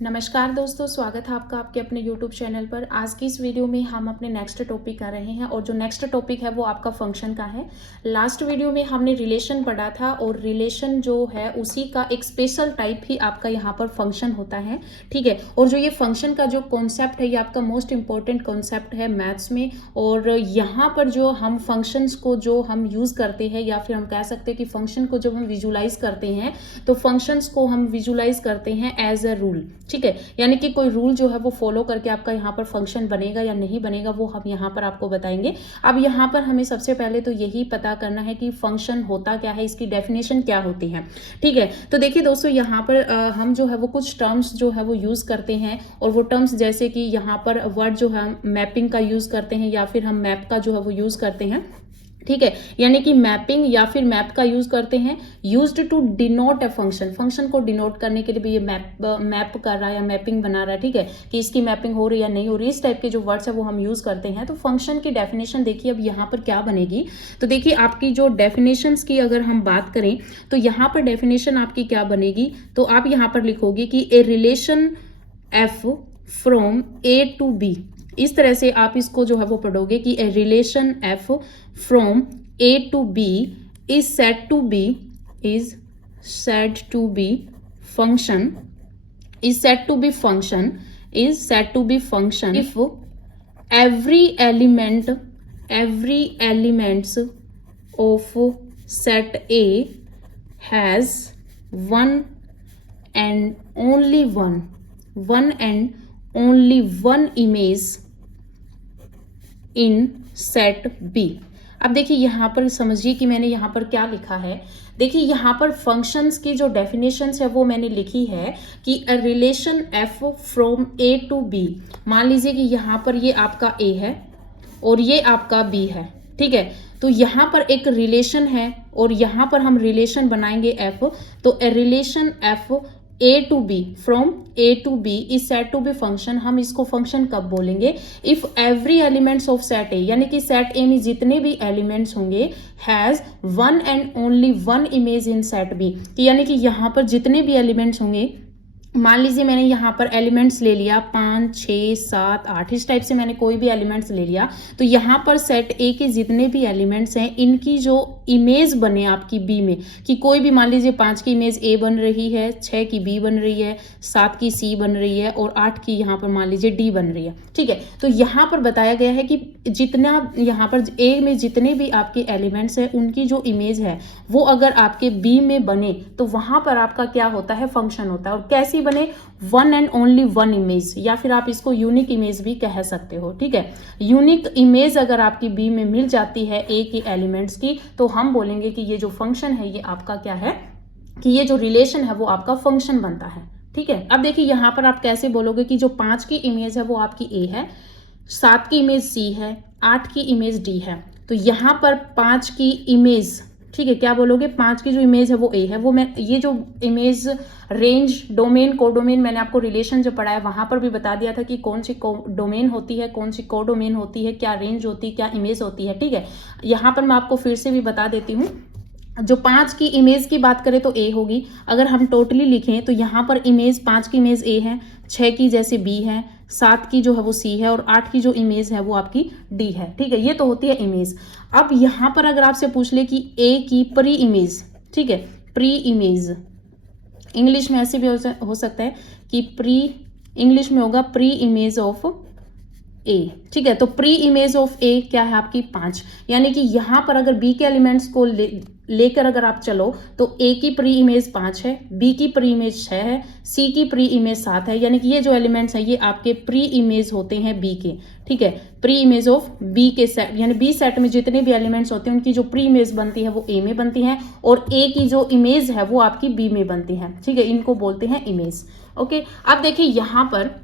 नमस्कार दोस्तों, स्वागत है आपका आपके अपने YouTube चैनल पर। आज की इस वीडियो में हम अपने नेक्स्ट टॉपिक कर रहे हैं और जो नेक्स्ट टॉपिक है वो आपका फंक्शन का है। लास्ट वीडियो में हमने रिलेशन पढ़ा था और रिलेशन जो है उसी का एक स्पेशल टाइप ही आपका यहाँ पर फंक्शन होता है, ठीक है। और जो ये फंक्शन का जो कॉन्सेप्ट है ये आपका मोस्ट इंपॉर्टेंट कॉन्सेप्ट है मैथ्स में। और यहाँ पर जो हम फंक्शंस को जो हम यूज़ करते हैं या फिर हम कह सकते हैं कि फंक्शन को जब हम विजुलाइज करते हैं तो फंक्शंस को हम विजुलाइज करते हैं एज अ रूल, ठीक है। यानी कि कोई रूल जो है वो फॉलो करके आपका यहाँ पर फंक्शन बनेगा या नहीं बनेगा वो हम यहाँ पर आपको बताएंगे। अब यहाँ पर हमें सबसे पहले तो यही पता करना है कि फंक्शन होता क्या है, इसकी डेफिनेशन क्या होती है, ठीक है। तो देखिए दोस्तों, यहाँ पर हम जो है वो कुछ टर्म्स जो है वो यूज़ करते हैं और वो टर्म्स जैसे कि यहाँ पर वर्ड जो है हम मैपिंग का यूज़ करते हैं या फिर हम मैप का जो है वो यूज़ करते हैं, ठीक है। यानी कि मैपिंग या फिर मैप का यूज करते हैं used to denote a function. Function को डिनोट करने के लिए भी ये मैप कर रहा है या मैपिंग बना रहा है, ठीक है, कि इसकी मैपिंग हो रही है या नहीं हो रही। इस टाइप के जो वर्ड्स है वो हम यूज करते हैं। तो फंक्शन की डेफिनेशन देखिए अब यहाँ पर क्या बनेगी। तो देखिए आपकी जो डेफिनेशंस की अगर हम बात करें तो यहाँ पर डेफिनेशन आपकी क्या बनेगी। तो आप यहाँ पर लिखोगे कि a relation F from A to B. इस तरह से आप इसको जो है वो पढ़ोगे कि a relation F from A to B is said to be function is said to be function if every elements of set A has one and only one image in set B. अब देखिए यहाँ पर समझिए कि मैंने यहाँ पर क्या लिखा है। देखिए यहाँ पर फंक्शंस की जो डेफिनेशंस है वो मैंने लिखी है कि a relation F from A to B. मान लीजिए कि यहाँ पर ये आपका ए है और ये आपका बी है, ठीक है। तो यहाँ पर एक रिलेशन है और यहाँ पर हम रिलेशन बनाएंगे एफ। तो a relation f A to B from A to B is set to be function. हम इसको फंक्शन कब बोलेंगे, if every elements of set A, यानी कि सेट ए में जितने भी एलिमेंट्स होंगे has one and only one image in set B. यानी कि यहाँ पर जितने भी एलिमेंट्स होंगे, मान लीजिए मैंने यहाँ पर एलिमेंट्स ले लिया 5, 6, 7, 8, इस टाइप से मैंने कोई भी एलिमेंट्स ले लिया। तो यहाँ पर सेट ए के जितने भी एलिमेंट्स हैं इनकी जो इमेज बने आपकी बी में, कि कोई भी मान लीजिए 5 की इमेज ए बन रही है, 6 की बी बन रही है, 7 की सी बन रही है और 8 की यहाँ पर मान लीजिए डी बन रही है, ठीक है। तो यहाँ पर बताया गया है कि जितना यहाँ पर ए में जितने भी आपके एलिमेंट्स हैं उनकी जो इमेज है वो अगर आपके बी में बने तो वहाँ पर आपका क्या होता है, फंक्शन होता है। और कैसी बने, one and only one image, या फिर आप इसको यूनिक इमेज भी कह सकते हो, ठीक है। यूनिक इमेज अगर आपकी बी में मिल जाती है ए की एलिमेंट्स की तो हम बोलेंगे कि ये जो फंक्शन है ये आपका क्या है, कि ये जो रिलेशन है वो आपका फंक्शन बनता है, ठीक है। अब देखिए यहाँ पर आप कैसे बोलोगे कि जो 5 की इमेज है वो आपकी ए है, 7 की इमेज सी है, 8 की इमेज डी है। तो यहाँ पर 5 की इमेज, ठीक है, क्या बोलोगे, 5 की जो इमेज है वो ए है। वो मैं ये जो इमेज रेंज डोमेन कोडोमेन मैंने आपको रिलेशन जो पढ़ाया वहां पर भी बता दिया था कि कौन सी डोमेन होती है, कौन सी कोडोमेन होती है, क्या रेंज होती है, क्या इमेज होती है, ठीक है। यहाँ पर मैं आपको फिर से भी बता देती हूँ। जो 5 की इमेज की बात करें तो ए होगी। अगर हम टोटली लिखें तो यहाँ पर इमेज 5 की इमेज ए है, 6 की जैसे बी है, 7 की जो है वो सी है और 8 की जो इमेज है वो आपकी डी है, ठीक है। ये तो होती है इमेज। अब यहाँ पर अगर आपसे पूछ ले कि ए की प्री इमेज, ठीक है, प्री इमेज इंग्लिश में ऐसे भी हो सकता है कि प्री, इंग्लिश में होगा प्री इमेज ऑफ ए, ठीक है। तो प्री इमेज ऑफ ए क्या है आपकी 5। यानी कि यहाँ पर अगर बी के एलिमेंट्स को लेकर अगर आप चलो तो ए की प्री इमेज 5 है, बी की प्री इमेज 6 है, सी की प्री इमेज 7 है। यानी कि ये जो एलिमेंट्स हैं ये आपके प्री इमेज होते हैं बी के, ठीक है। प्री इमेज ऑफ बी के सेट, यानी बी सेट में जितने भी एलिमेंट्स होते हैं उनकी जो प्री इमेज बनती है वो ए में बनती है और ए की जो इमेज है वो आपकी बी में बनती है, ठीक है। इनको बोलते हैं इमेज, ओके। अब देखिए यहाँ पर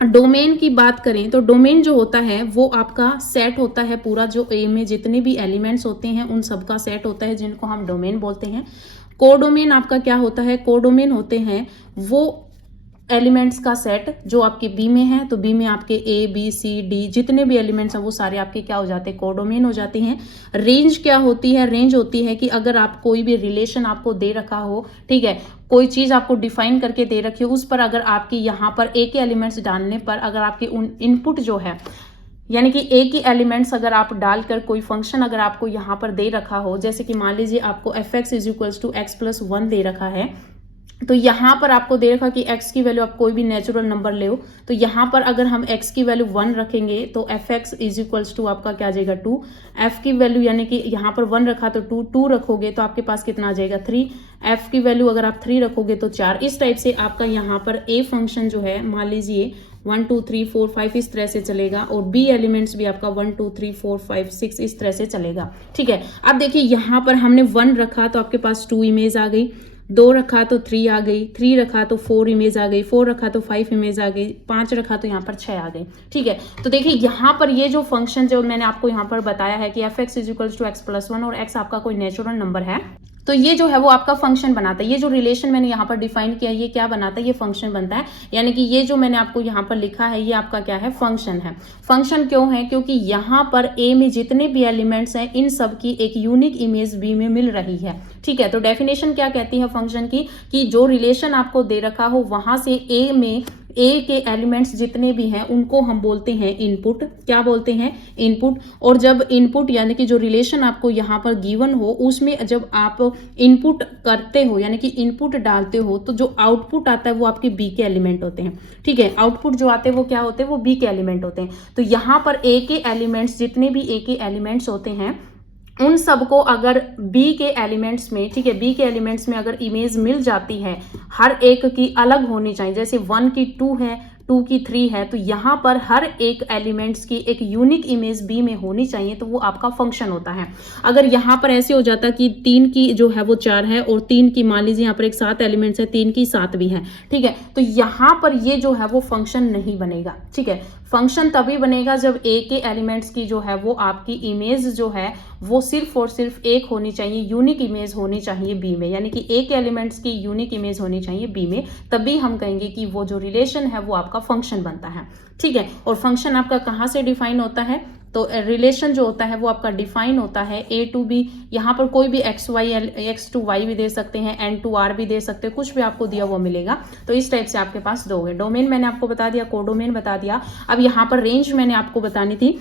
डोमेन की बात करें तो डोमेन जो होता है वो आपका सेट होता है पूरा, जो ए में जितने भी एलिमेंट्स होते हैं उन सब का सेट होता है जिनको हम डोमेन बोलते हैं। कोडोमेन आपका क्या होता है, कोडोमेन होते हैं वो एलिमेंट्स का सेट जो आपके बी में है, तो बी में आपके ए बी सी डी जितने भी एलिमेंट्स हैं वो सारे आपके क्या हो जाते हैं, कोडोमेन हो जाते हैं। रेंज क्या होती है, रेंज होती है कि अगर आप कोई भी रिलेशन आपको दे रखा हो, ठीक है, कोई चीज आपको डिफाइन करके दे रखी हो, उस पर अगर आपकी यहाँ पर ए के एलिमेंट्स डालने पर अगर आपकी इनपुट जो है यानी कि ए की एलिमेंट्स अगर आप डालकर कोई फंक्शन अगर आपको यहाँ पर दे रखा हो, जैसे कि मान लीजिए आपको F x is equals to X plus 1 दे रखा है, तो यहाँ पर आपको दे रखा कि x की वैल्यू आप कोई भी नेचुरल नंबर ले हो, तो यहाँ पर अगर हम x की वैल्यू 1 रखेंगे तो F x is equals to आपका क्या आ जाएगा 2, f की वैल्यू यानी कि यहाँ पर 1 रखा तो 2 रखोगे तो आपके पास कितना आ जाएगा 3, f की वैल्यू अगर आप 3 रखोगे तो 4। इस टाइप से आपका यहाँ पर a फंक्शन जो है मान लीजिए 1 2 3 4 5 इस तरह से चलेगा, और b एलिमेंट्स भी आपका 1 2 3 4 5 6 इस तरह से चलेगा, ठीक है। अब देखिए यहाँ पर हमने 1 रखा तो आपके पास 2 इमेज आ गई, 2 रखा तो 3 आ गई, 3 रखा तो 4 इमेज आ गई, 4 रखा तो 5 इमेज आ गई, 5 रखा तो यहाँ पर 6 आ गई, ठीक है। तो देखिए यहाँ पर ये जो फंक्शन जो मैंने आपको यहाँ पर बताया है कि F x is equals to X plus 1 और x आपका कोई नेचुरल नंबर है, तो ये जो है वो आपका फंक्शन बनाता है। ये जो रिलेशन मैंने यहाँ पर डिफाइन किया ये क्या बनाता है, ये फंक्शन बनता है। यानी कि ये जो मैंने आपको यहाँ पर लिखा है ये आपका क्या है, फंक्शन है। फंक्शन क्यों है, क्योंकि यहाँ पर ए में जितने भी एलिमेंट्स हैं इन सब की एक यूनिक इमेज बी में मिल रही है, ठीक है। तो डेफिनेशन क्या कहती है फंक्शन की, कि जो रिलेशन आपको दे रखा हो वहां से ए में ए के एलिमेंट्स जितने भी हैं उनको हम बोलते हैं इनपुट। क्या बोलते हैं, इनपुट। और जब इनपुट यानी कि जो रिलेशन आपको यहाँ पर गिवन हो उसमें जब आप इनपुट करते हो यानी कि इनपुट डालते हो तो जो आउटपुट आता है वो आपके बी के एलिमेंट होते हैं, ठीक है। आउटपुट जो आते हैं वो क्या होते हैं, वो बी के एलिमेंट होते हैं। तो यहाँ पर ए के एलिमेंट्स जितने भी ए के एलिमेंट्स होते हैं उन सबको अगर बी के एलिमेंट्स में, ठीक है, बी के एलिमेंट्स में अगर इमेज मिल जाती है, हर एक की अलग होनी चाहिए। जैसे 1 की 2 है, 2 की 3 है, तो यहाँ पर हर एक एलिमेंट्स की एक यूनिक इमेज बी में होनी चाहिए, तो वो आपका फंक्शन होता है। अगर यहाँ पर ऐसे हो जाता कि 3 की जो है वो 4 है और 3 की मान लीजिए यहाँ पर एक 7 एलिमेंट्स है, 3 की 7 भी है, ठीक है, तो यहाँ पर ये जो है वो फंक्शन नहीं बनेगा, ठीक है। फंक्शन तभी बनेगा जब ए के एलिमेंट्स की जो है वो आपकी इमेज जो है वो सिर्फ और सिर्फ एक होनी चाहिए, यूनिक इमेज होनी चाहिए बी में, यानी कि ए के एलिमेंट्स की यूनिक इमेज होनी चाहिए बी में, तभी हम कहेंगे कि वो जो रिलेशन है वो आपका फंक्शन बनता है, ठीक है। और फंक्शन आपका कहाँ से डिफाइन होता है, तो रिलेशन जो होता है वो आपका डिफाइन होता है ए टू बी। यहाँ पर कोई भी एक्स टू वाई भी दे सकते हैं, एन टू आर भी दे सकते हैं, कुछ भी आपको दिया वो मिलेगा। तो इस टाइप से आपके पास दोगे। डोमेन मैंने आपको बता दिया, कोडोमेन बता दिया। अब यहाँ पर रेंज मैंने आपको बतानी थी,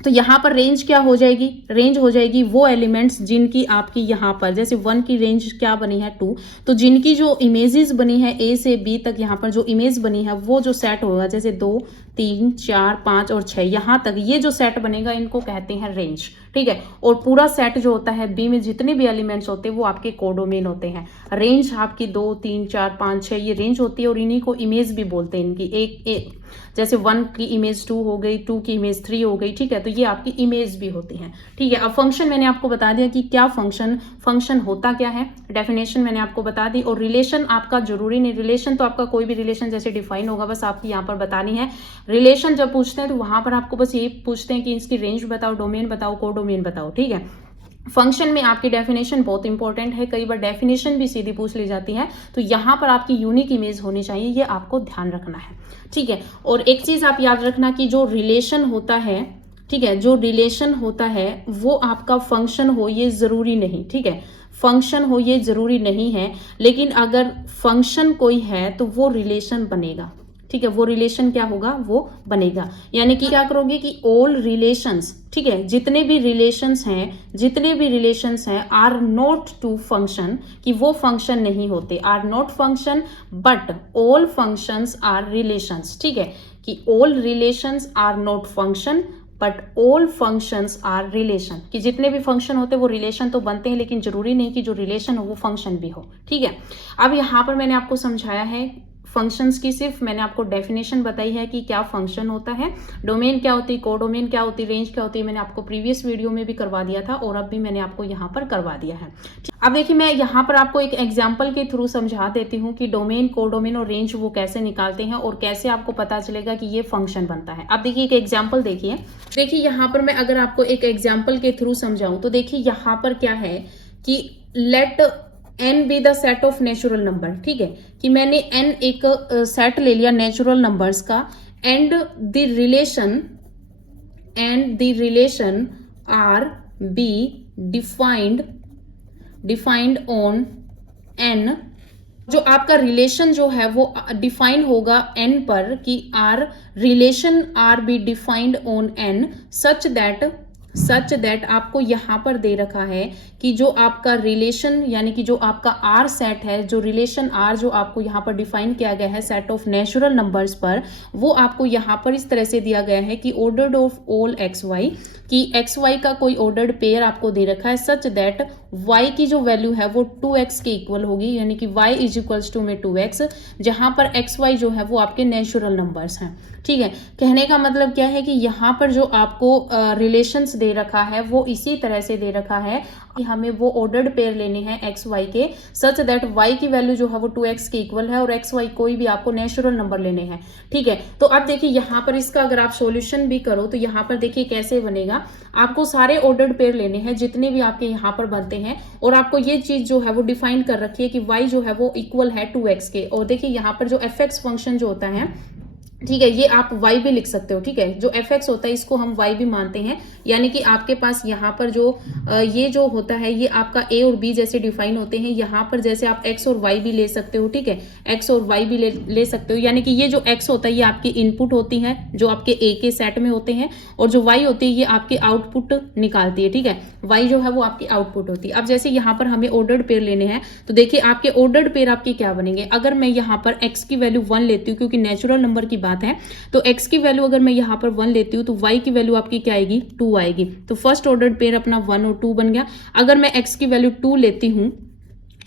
तो यहाँ पर रेंज क्या हो जाएगी, रेंज हो जाएगी वो एलिमेंट्स जिनकी आपकी यहाँ पर जैसे 1 की रेंज क्या बनी है 2, तो जिनकी जो इमेजेस बनी है ए से बी तक, यहाँ पर जो इमेज बनी है वो जो सेट होगा, जैसे 2 3 4 5 और 6 यहाँ तक ये जो सेट बनेगा इनको कहते हैं रेंज, ठीक है। और पूरा सेट जो होता है बी में जितने भी एलिमेंट्स होते हैं वो आपके कोडोमेन होते हैं। रेंज आपकी 2 3 4 5 6 ये रेंज होती है, और इन्हीं को इमेज भी बोलते हैं इनकी। एक जैसे 1 की इमेज 2 हो गई, 2 की इमेज 3 हो गई, ठीक है, तो ये आपकी इमेज भी होती है, ठीक है। अब फंक्शन मैंने आपको बता दिया कि क्या फंक्शन होता क्या है, डेफिनेशन मैंने आपको बता दी। और रिलेशन आपका जरूरी नहीं, रिलेशन तो आपका कोई भी रिलेशन जैसे डिफाइन होगा बस आपकी यहाँ पर बतानी है। रिलेशन जब पूछते हैं तो वहां पर आपको बस ये पूछते हैं कि इसकी रेंज बताओ, डोमेन बताओ, कोडोमेन बताओ, ठीक है। फंक्शन में आपकी डेफिनेशन बहुत इंपॉर्टेंट है, कई बार डेफिनेशन भी सीधी पूछ ली जाती है, तो यहाँ पर आपकी यूनिक इमेज होनी चाहिए, ये आपको ध्यान रखना है, ठीक है। और एक चीज आप याद रखना कि जो रिलेशन होता है, ठीक है, जो रिलेशन होता है वो आपका फंक्शन हो ये जरूरी नहीं, ठीक है, फंक्शन हो ये जरूरी नहीं है, लेकिन अगर फंक्शन कोई है तो वो रिलेशन बनेगा, ठीक है, वो रिलेशन क्या होगा, वो बनेगा। यानी कि क्या करोगे कि ऑल रिलेशंस, ठीक है, जितने भी रिलेशंस हैं आर नॉट टू फंक्शन, कि वो फंक्शन नहीं होते, are not function but all functions are relations, ठीक है, कि all relations are not function but all functions are relation, कि जितने भी फंक्शन होते हैं वो रिलेशन तो बनते हैं, लेकिन जरूरी नहीं कि जो रिलेशन हो वो फंक्शन भी हो, ठीक है। अब यहाँ पर मैंने आपको समझाया है फंक्शंस की, सिर्फ मैंने आपको डेफिनेशन बताई है कि क्या फंक्शन होता है, डोमेन क्या होती है, कोडोमेन क्या होती है, रेंज क्या होती है, मैंने आपको प्रीवियस वीडियो में भी करवा दिया था और अब भी मैंने आपको यहाँ पर करवा दिया है। अब देखिए मैं यहाँ पर आपको एक एग्जाम्पल के थ्रू समझा देती हूँ कि डोमेन, कोडोमेन और रेंज वो कैसे निकालते हैं और कैसे आपको पता चलेगा कि ये फंक्शन बनता है। अब देखिए एक एग्जाम्पल देखिए यहाँ पर मैं अगर आपको एक एग्जाम्पल के थ्रू समझाऊं तो देखिए यहाँ पर क्या है कि let N be the set of natural number, ठीक है, कि मैंने एन एक सेट ले लिया नेचुरल नंबर्स का, and the relation R be defined on N, जो आपका रिलेशन जो है वो डिफाइन होगा एन पर, कि R relation R be defined on N such that आपको यहां पर दे रखा है कि जो आपका रिलेशन यानी कि जो आपका आर सेट है, जो रिलेशन आर जो आपको यहां पर डिफाइन किया गया है सेट ऑफ नेचुरल नंबर्स पर, वो आपको यहां पर इस तरह से दिया गया है कि ordered of all X Y, कि एक्स वाई का कोई ऑर्डर्ड पेयर आपको दे रखा है सच दैट वाई की जो वैल्यू है वो 2x के इक्वल होगी, यानी कि y इज इक्वल्स टू में 2x, जहां पर एक्स वाई जो है वो आपके नेचुरल नंबर्स हैं, ठीक है। कहने का मतलब क्या है कि यहाँ पर जो आपको रिलेशंस दे रखा है वो इसी तरह से दे रखा है कि हमें वो ऑर्डर्ड पेयर लेने हैं एक्स वाई के सच दैट वाई की वैल्यू जो है वो 2x के इक्वल है और एक्स वाई कोई भी आपको नेचुरल नंबर लेने हैं, ठीक है। तो अब देखिए यहाँ पर इसका अगर आप सॉल्यूशन भी करो तो यहाँ पर देखिए कैसे बनेगा, आपको सारे ऑर्डर्ड पेयर लेने हैं जितने भी आपके यहाँ पर बनते हैं, और आपको ये चीज जो है वो डिफाइन कर रखी है कि y जो है वो इक्वल है 2x के, और देखिए यहाँ पर जो fx फंक्शन जो होता है, ठीक है, ये आप y भी लिख सकते हो, ठीक है, जो fx होता है इसको हम y भी मानते हैं, यानी कि आपके पास यहाँ पर जो ये जो होता है ये आपका a और b जैसे डिफाइन होते हैं, यहाँ पर जैसे आप x और y भी ले सकते हो, ठीक है, x और y भी ले सकते हो, यानी कि ये जो x होता है ये आपकी इनपुट होती है जो आपके a के सेट में होते हैं, और जो y होती है ये आपके आउटपुट निकालती है, ठीक है, y जो है वो आपकी आउटपुट होती है। अब जैसे यहाँ पर हमें ऑर्डर्ड पेयर लेने हैं तो देखिए आपके ऑर्डर्ड पेयर आपके क्या बनेंगे, अगर मैं यहाँ पर x की वैल्यू 1 लेती हूँ क्योंकि नेचुरल नंबर की बात है, तो x की वैल्यू अगर मैं यहाँ पर 1 लेती हूँ तो y की वैल्यू आपकी क्या आएगी 2 आएगी, तो फर्स्ट ऑर्डर पेयर अपना 1 और 2 बन गया। अगर मैं x की वैल्यू 2 लेती हूँ,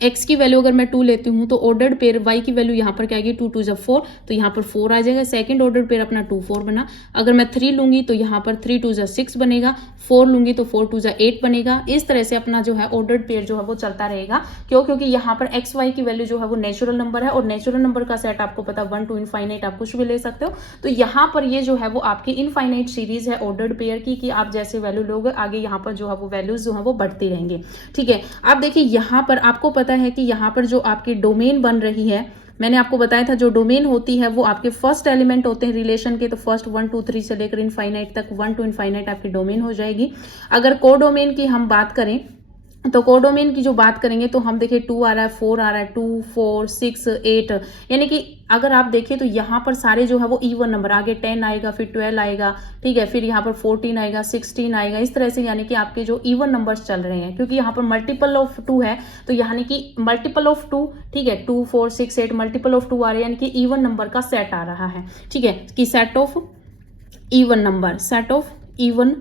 x की वैल्यू अगर मैं 2 लेती हूँ तो ऑर्डर्ड पेयर y की वैल्यू यहाँ पर क्या आएगी 2 2 4, तो यहाँ पर 4 आ जाएगा, सेकंड ऑर्डर पेयर अपना 2 4 बना। अगर मैं 3 लूंगी तो यहाँ पर 3 2 6 बनेगा, 4 लूंगी तो 4 2 8 बनेगा। इस तरह से अपना जो है ऑर्डर्ड पेयर जो है वो चलता रहेगा, क्योंकि यहाँ पर एक्स वाई की वैल्यू जो है वो नेचुरल नंबर है, और नेचुरल नंबर का सेट आपको पता 1 to इनफाइनाइट आप कुछ भी ले सकते हो, तो यहाँ पर ये जो है वो आपकी इनफाइनाइट सीरीज है ऑर्डर्ड पेयर की, कि आप जैसे वैल्यू लोगे आगे यहाँ पर जो है वो वैल्यूज जो है वो बढ़ती रहेंगी, ठीक है। अब देखिए यहाँ पर आपको पता है कि यहाँ पर जो आपकी डोमेन बन रही है, मैंने आपको बताया था जो डोमेन होती है वो आपके फर्स्ट एलिमेंट होते हैं रिलेशन के, तो फर्स्ट 1 2 3 से लेकर इनफाइनाइट तक 1 to इनफाइनाइट आपकी डोमेन हो जाएगी। अगर कोडोमेन की हम बात करें तो कोडोमेन की जो बात करेंगे तो हम देखिए 2 आ रहा है, 4 आ रहा है, 2 4 6 8, यानी कि अगर आप देखिए तो यहाँ पर सारे जो है वो इवन नंबर, आगे 10 आएगा, फिर 12 आएगा, ठीक है, फिर यहाँ पर 14 आएगा, 16 आएगा, इस तरह से, यानी कि आपके जो इवन नंबर्स चल रहे हैं, क्योंकि यहाँ पर मल्टीपल ऑफ 2 है, तो यानी कि मल्टीपल ऑफ 2, ठीक है, 2 4 6 8 मल्टीपल ऑफ 2 आ रहे हैं, यानी कि इवन नंबर का सेट आ रहा है, ठीक है, कि set of even number, set of even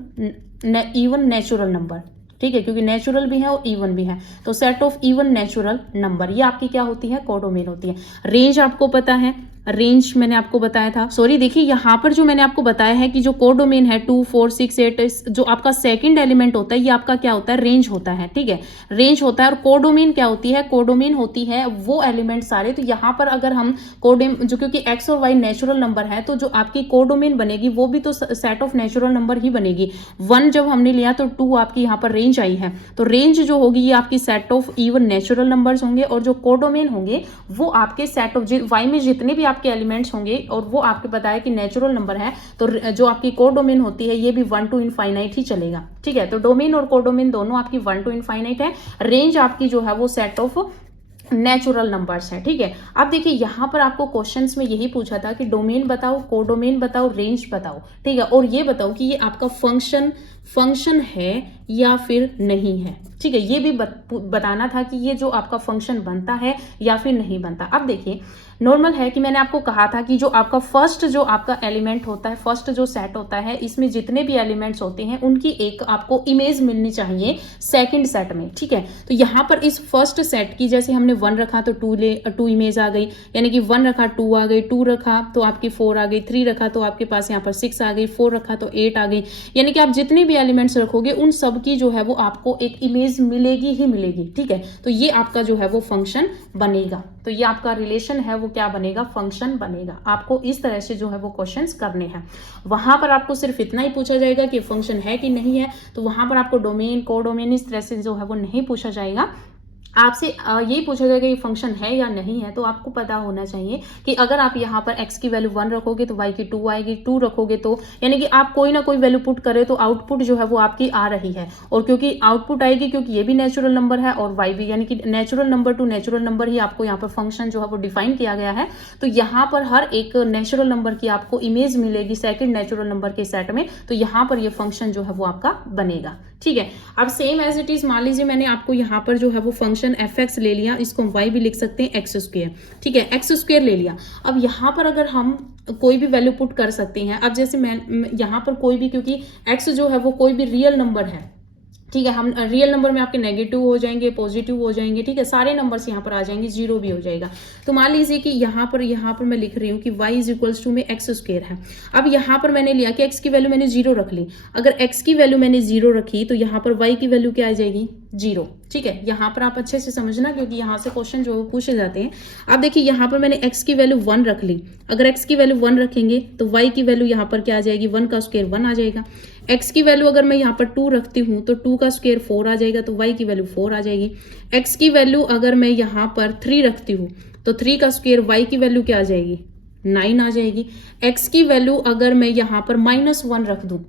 natural number, ठीक है, क्योंकि नेचुरल भी है और इवन भी है, तो set of even natural number, ये आपकी क्या होती है कोडोमेन होती है। रेंज आपको पता है, रेंज मैंने आपको बताया था, सॉरी देखिए यहाँ पर जो मैंने आपको बताया है कि जो कोडोमेन है 2 4 6 8, जो आपका सेकंड एलिमेंट होता है ये आपका क्या होता है रेंज होता है, ठीक है, रेंज होता है। और कोडोमेन क्या होती है, कोडोमेन होती है वो एलिमेंट सारे, तो यहाँ पर अगर हम जो क्योंकि एक्स और वाई नेचुरल नंबर है, तो जो आपकी कोडोमेन बनेगी वो भी तो सेट ऑफ नेचुरल नंबर ही बनेगी। 1 जब हमने लिया तो 2 आपकी यहाँ पर रेंज आई है, तो रेंज जो होगी ये आपकी set of even natural numbers होंगे, और जो कोडोमेन होंगे वो आपके सेट ऑफ वाई में जितने भी आपके एलिमेंट्स होंगे, और वो आपको बताया कि नेचुरल नंबर है, तो जो आपकी कोडोमेन होती है ये भी 1 to इनफाइनाइट ही चलेगा, ठीक है। तो डोमेन और कोडोमेन दोनों आपकी 1 to इनफाइनाइट है, रेंज आपकी जो है वो सेट ऑफ नेचुरल नंबर्स है, ठीक है। अब देखिए यहाँ पर आपको क्वेश्चंस में यही पूछा था कि डोमेन बताओ, कोडोमेन बताओ, रेंज बताओ, ठीक है, और ये बताओ कि ये आपका फंक्शन है या फिर नहीं है, ठीक है, ये भी बताना था कि ये जो आपका फंक्शन बनता है या फिर नहीं बनता। अब देखिए नॉर्मल है कि मैंने आपको कहा था कि जो आपका फर्स्ट जो आपका एलिमेंट होता है, फर्स्ट जो सेट होता है, इसमें जितने भी एलिमेंट्स होते हैं उनकी एक आपको इमेज मिलनी चाहिए सेकंड सेट में, ठीक है। तो यहाँ पर इस फर्स्ट सेट की जैसे हमने 1 रखा तो 2 इमेज आ गई, यानी कि 1 रखा 2 आ गई, 2 रखा तो आपकी 4 आ गई, 3 रखा तो आपके पास यहाँ पर 6 आ गई, 4 रखा तो 8 आ गई, यानी कि आप जितने भी एलिमेंट्स रखोगे उन सब की जो है वो आपको एक इमेज मिलेगी ही मिलेगी, ठीक है। तो ये आपका जो है वो फंक्शन बनेगा, तो ये आपका रिलेशन है वो क्या बनेगा, फंक्शन बनेगा। आपको इस तरह से जो है वो क्वेश्चंस करने हैं। वहां पर आपको सिर्फ इतना ही पूछा जाएगा कि फंक्शन है कि नहीं है, तो वहां पर आपको डोमेन कोडोमेन इस तरह से जो है वो नहीं पूछा जाएगा। आपसे यही पूछा जाएगा ये फंक्शन है या नहीं है, तो आपको पता होना चाहिए कि अगर आप यहाँ पर x की वैल्यू 1 रखोगे तो y की 2 आएगी, 2 रखोगे तो यानी कि आप कोई ना कोई वैल्यू पुट करें तो आउटपुट जो है वो आपकी आ रही है। और क्योंकि आउटपुट आएगी क्योंकि ये भी नेचुरल नंबर है और y भी, यानी कि natural number to natural number ही आपको यहाँ पर फंक्शन जो है वो डिफाइन किया गया है। तो यहाँ पर हर एक नेचुरल नंबर की आपको इमेज मिलेगी सेकेंड नेचुरल नंबर के सेट में, तो यहाँ पर ये फंक्शन जो है वो आपका बनेगा। ठीक है, अब सेम एज इट इज मान लीजिए मैंने आपको यहाँ पर जो है वो फंक्शन एफ एक्स ले लिया, इसको हम y भी लिख सकते हैं एक्स स्क्वेयर। ठीक है, एक्स स्क्वेयर ले लिया। अब यहाँ पर अगर हम कोई भी वैल्यू पुट कर सकते हैं, अब जैसे मैं यहाँ पर कोई भी, क्योंकि x जो है वो कोई भी रियल नंबर है, ठीक है, हम रियल नंबर में आपके नेगेटिव हो जाएंगे, पॉजिटिव हो जाएंगे, ठीक है, सारे नंबर्स यहाँ पर आ जाएंगे, जीरो भी हो जाएगा। तो मान लीजिए कि यहाँ पर मैं लिख रही हूँ कि y इज इक्वल्स टू में एक्स स्क्वेयर है। अब यहाँ पर मैंने लिया कि x की वैल्यू मैंने जीरो रख ली। अगर x की वैल्यू मैंने जीरो रखी तो यहाँ पर y की वैल्यू क्या आ जाएगी, जीरो। ठीक है, यहाँ पर आप अच्छे से समझना क्योंकि यहाँ से क्वेश्चन जो पूछे जाते हैं। आप देखिए यहाँ पर मैंने x की वैल्यू 1 रख ली। अगर x की वैल्यू 1 रखेंगे तो y की वैल्यू यहाँ पर क्या आ जाएगी, 1 का स्क्वायर 1 आ जाएगा। x की वैल्यू अगर मैं यहाँ पर 2 रखती हूँ तो 2 का स्क्वायर 4 आ जाएगा, तो y की वैल्यू 4 आ जाएगी। x की वैल्यू अगर मैं यहाँ पर 3 रखती हूँ तो 3 का स्क्वायर y की वैल्यू क्या आ जाएगी, 9 आ जाएगी। x की वैल्यू अगर मैं यहाँ पर -1 रख दूँ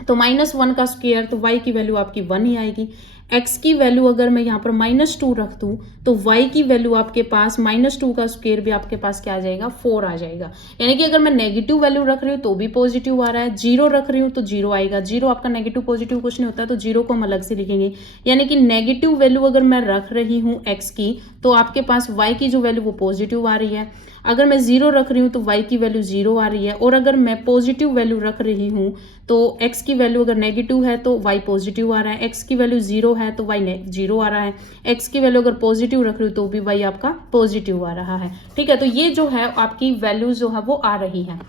तो -1 का स्क्वायर, तो y की वैल्यू आपकी 1 ही आएगी। x की वैल्यू अगर मैं यहाँ पर -2 रख दूँ तो y की वैल्यू आपके पास -2 का स्क्वायर भी आपके पास क्या आ जाएगा, 4 आ जाएगा। यानी कि अगर मैं नेगेटिव वैल्यू रख रही हूँ तो भी पॉजिटिव आ रहा है, जीरो रख रही हूँ तो जीरो आएगा। जीरो आपका नेगेटिव पॉजिटिव कुछ नहीं होता है, तो जीरो को हम अलग से लिखेंगे। यानी कि नेगेटिव वैल्यू अगर मैं रख रही हूँ x की तो आपके पास y की जो वैल्यू वो पॉजिटिव आ रही है। अगर मैं जीरो रख रही हूँ तो y की वैल्यू जीरो आ रही है। और अगर मैं पॉजिटिव वैल्यू रख रही हूँ तो x की वैल्यू अगर नेगेटिव है तो y पॉजिटिव आ रहा है, x की वैल्यू जीरो है तो y जीरो आ रहा है, x की वैल्यू अगर पॉजिटिव रख रही हूँ तो भी y आपका पॉजिटिव आ रहा है। ठीक है, तो ये जो है आपकी वैल्यूज जो है वो आ रही है।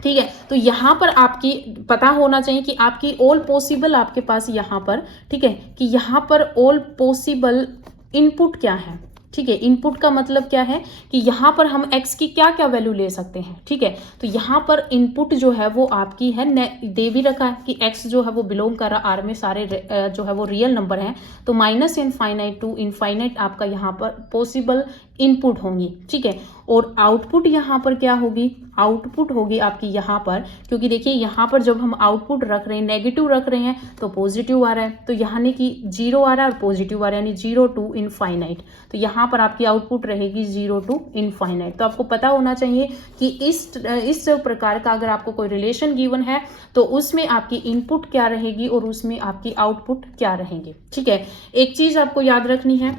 ठीक है, तो यहाँ पर आपकी पता होना चाहिए कि आपकी ऑल पॉसिबल आपके पास यहाँ पर, ठीक है, कि यहाँ पर ऑल पॉसिबल इनपुट क्या है। ठीक है, इनपुट का मतलब क्या है कि यहाँ पर हम x की क्या क्या वैल्यू ले सकते हैं। ठीक है, तो यहाँ पर इनपुट जो है वो आपकी है, दे भी रखा है कि x जो है वो बिलोंग कर रहा आर में, सारे जो है वो रियल नंबर हैं, तो -इनफाइनाइट टू इनफाइनाइट आपका यहाँ पर पॉसिबल इनपुट होंगी। ठीक है, और आउटपुट यहाँ पर क्या होगी, आउटपुट होगी आपकी यहाँ पर, क्योंकि देखिए यहाँ पर जब हम आउटपुट रख रहे हैं, नेगेटिव रख रहे हैं तो पॉजिटिव आ रहा है, तो यानी कि जीरो आ रहा है और पॉजिटिव आ रहा है, यानी 0 टू इनफाइनाइट। तो यहाँ पर आपकी आउटपुट रहेगी 0 टू इनफाइनाइट। तो आपको पता होना चाहिए कि इस प्रकार का अगर आपको कोई रिलेशन गिवन है तो उसमें आपकी इनपुट क्या रहेगी और उसमें आपकी आउटपुट क्या रहेंगे। ठीक है, एक चीज आपको याद रखनी है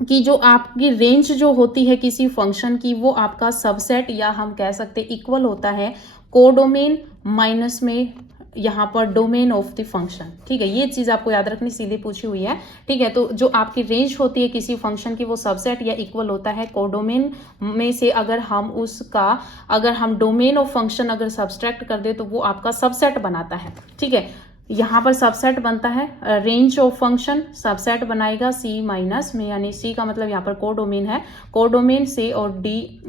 कि जो आपकी रेंज जो होती है किसी फंक्शन की, वो आपका सबसेट या हम कह सकते इक्वल होता है कोडोमेन माइनस में यहाँ पर डोमेन ऑफ द फंक्शन। ठीक है, ये चीज आपको याद रखनी, सीधे पूछी हुई है। ठीक है, तो जो आपकी रेंज होती है किसी फंक्शन की वो सबसेट या इक्वल होता है कोडोमेन में से। अगर हम डोमेन ऑफ फंक्शन अगर सब्सट्रैक्ट कर दे तो वो आपका सबसेट बनाता है। ठीक है, यहाँ पर सबसेट बनता है, रेंज ऑफ फंक्शन सबसेट बनाएगा सी माइनस में, यानी सी का मतलब यहाँ पर कोडोमेन है, कोडोमेन से, और D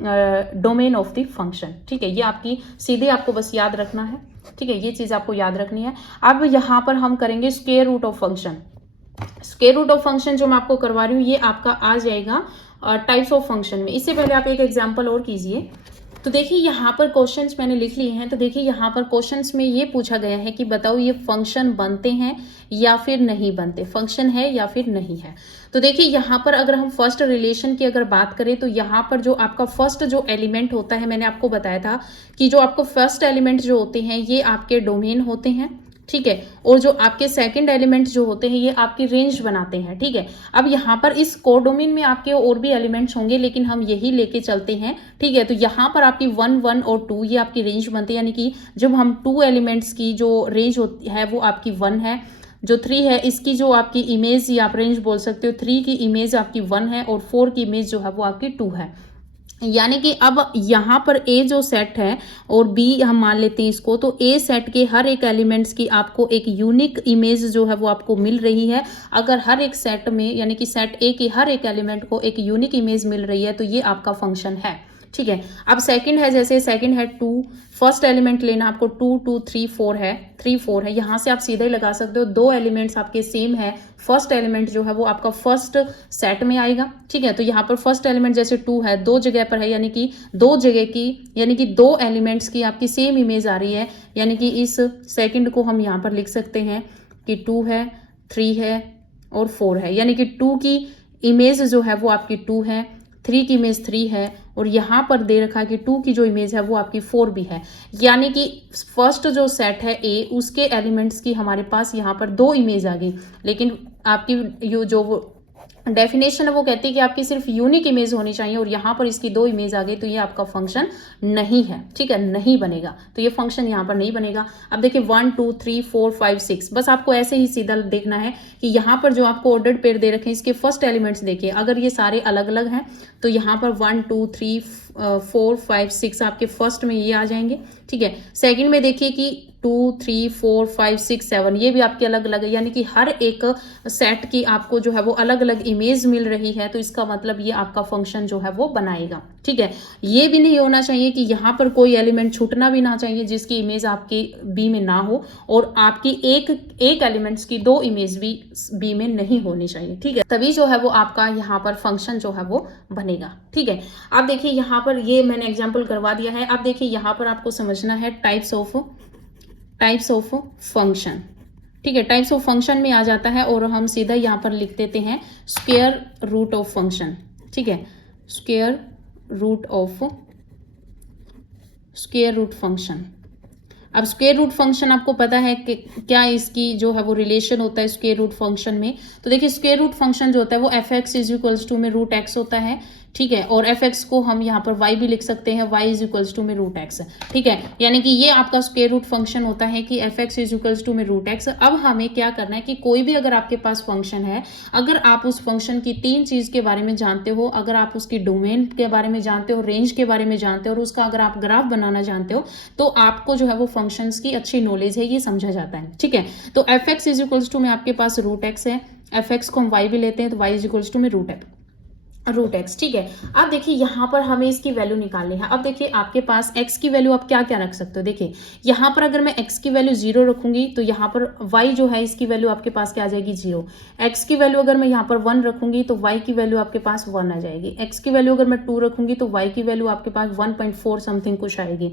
domain of the function. ठीक है, ये आपकी सीधे आपको बस याद रखना है। ठीक है, ये चीज आपको याद रखनी है। अब यहाँ पर हम करेंगे square root of function. Square root of function जो मैं आपको करवा रही हूँ ये आपका आ जाएगा टाइप्स ऑफ फंक्शन में। इससे पहले आप एक एग्जाम्पल और कीजिए। तो देखिए यहाँ पर क्वेश्चंस मैंने लिख लिए हैं। तो देखिए यहाँ पर क्वेश्चंस में ये पूछा गया है कि बताओ ये फंक्शन बनते हैं या फिर नहीं बनते, फंक्शन है या फिर नहीं है। तो देखिए यहाँ पर अगर हम फर्स्ट रिलेशन की अगर बात करें तो यहाँ पर जो आपका फर्स्ट जो एलिमेंट होता है, मैंने आपको बताया था कि जो आपको फर्स्ट एलिमेंट जो होते हैं ये आपके डोमेन होते हैं। ठीक है, और जो आपके सेकंड एलिमेंट जो होते हैं ये आपकी रेंज बनाते हैं। ठीक है, अब यहाँ पर इस कोडोमेन में आपके और भी एलिमेंट्स होंगे लेकिन हम यही लेके चलते हैं। ठीक है, तो यहाँ पर आपकी 1, 1 और 2 ये आपकी रेंज बनती है, यानी कि जब हम 2 एलिमेंट्स की जो रेंज होती है वो आपकी 1 है, जो 3 है इसकी जो आपकी इमेज या आप रेंज बोल सकते हो, 3 की इमेज आपकी 1 है और 4 की इमेज जो है वो आपकी 2 है। यानी कि अब यहाँ पर ए जो सेट है और बी हम मान लेते हैं इसको, तो ए सेट के हर एक एलिमेंट्स की आपको एक यूनिक इमेज जो है वो आपको मिल रही है। अगर हर एक सेट में यानी कि सेट ए के हर एक एलिमेंट को एक यूनिक इमेज मिल रही है तो ये आपका फंक्शन है। ठीक है। अब सेकंड है, जैसे सेकंड है 2, फर्स्ट एलिमेंट लेना आपको 2 2 3 4 है, 3 4 है, यहाँ से आप सीधे ही लगा सकते हो। दो एलिमेंट्स आपके सेम है, फर्स्ट एलिमेंट जो है वो आपका फर्स्ट सेट में आएगा, ठीक है। तो यहाँ पर फर्स्ट एलिमेंट जैसे 2 है, दो जगह पर है, यानी कि दो जगह की, यानी कि दो एलिमेंट्स की आपकी सेम इमेज आ रही है, यानी कि इस सेकंड को हम यहाँ पर लिख सकते हैं कि 2 है, 3 है और 4 है, यानी कि 2 की इमेज जो है वो आपकी 2 है, 3 की इमेज 3 है, और यहाँ पर दे रखा है कि 2 की जो इमेज है वो आपकी 4 भी है, यानी कि फर्स्ट जो सेट है ए, उसके एलिमेंट्स की हमारे पास यहाँ पर दो इमेज आ गई। लेकिन आपकी जो डेफिनेशन है वो कहती है कि आपकी सिर्फ यूनिक इमेज होनी चाहिए, और यहाँ पर इसकी दो इमेज आ गई तो ये आपका फंक्शन नहीं है, ठीक है, नहीं बनेगा। तो ये फंक्शन यहाँ पर नहीं बनेगा। अब देखिए 1 2 3 4 5 6, बस आपको ऐसे ही सीधा देखना है कि यहाँ पर जो आपको ऑर्डर्ड पेयर दे रखे हैं इसके फर्स्ट एलिमेंट्स देखिए, अगर ये सारे अलग अलग हैं तो यहाँ पर 1 2 3 4 5 6 आपके फर्स्ट में ये आ जाएंगे, ठीक है। सेकंड में देखिए कि 2 3 4 5 6 7 ये भी आपके अलग अलग है, यानी कि हर एक सेट की आपको जो है वो अलग अलग इमेज मिल रही है, तो इसका मतलब ये आपका फंक्शन जो है वो बनाएगा, ठीक है। ये भी नहीं होना चाहिए कि यहाँ पर कोई एलिमेंट छूटना भी ना चाहिए जिसकी इमेज आपकी बी में ना हो, और आपकी एक एलिमेंट्स की दो इमेज भी बी में नहीं होनी चाहिए, ठीक है, तभी जो है वो आपका यहाँ पर फंक्शन जो है वो बनेगा, ठीक है। अब देखिए यहाँ पर ये मैंने एग्जाम्पल करवा दिया है। अब देखिए यहाँ पर आपको समझना है टाइप्स ऑफ फंक्शन, ठीक है। टाइप्स ऑफ फंक्शन में आ जाता है, और हम सीधा यहाँ पर लिख देते हैं स्क्वायर रूट ऑफ फंक्शन, ठीक है, स्क्वायर रूट फंक्शन। अब स्क्वायर रूट फंक्शन आपको पता है कि क्या इसकी जो है वो रिलेशन होता है स्क्वायर रूट फंक्शन में। तो देखिए स्क्वायर रूट फंक्शन जो होता है वो f x is equals to में रूट एक्स होता है, ठीक है, और एफ एक्स को हम यहाँ पर वाई भी लिख सकते हैं, वाई इज इक्वल्स टू में रूट एक्स, ठीक है, यानी कि ये आपका स्क्वायर रूट फंक्शन होता है कि F x is equals to में रूट एक्स। अब हमें क्या करना है कि कोई भी अगर आपके पास फंक्शन है, अगर आप उस फंक्शन की तीन चीज के बारे में जानते हो, अगर आप उसकी डोमेन के बारे में जानते हो, रेंज के बारे में जानते हो, और उसका अगर आप ग्राफ बनाना जानते हो, तो आपको जो है वो फंक्शंस की अच्छी नॉलेज है, ये समझा जाता है, ठीक है। तो F x is equals to में आपके पास रूट एक्स है, एफ एक्स को हम वाई भी लेते हैं, तो वाई इज इक्वल्स टू में रूट एक्स, ठीक है। अब देखिए यहाँ पर हमें इसकी वैल्यू निकालनी है। अब देखिए आपके पास x की वैल्यू आप क्या क्या रख सकते हो, देखिए यहाँ पर अगर मैं x की वैल्यू 0 रखूंगी तो यहाँ पर y जो है इसकी वैल्यू आपके पास क्या आ जाएगी 0। x की वैल्यू अगर मैं यहाँ पर 1 रखूंगी तो y की वैल्यू आपके पास 1 आ जाएगी। x की वैल्यू अगर मैं 2 रखूंगी तो y की वैल्यू आपके पास 1.4 समथिंग कुछ आएगी।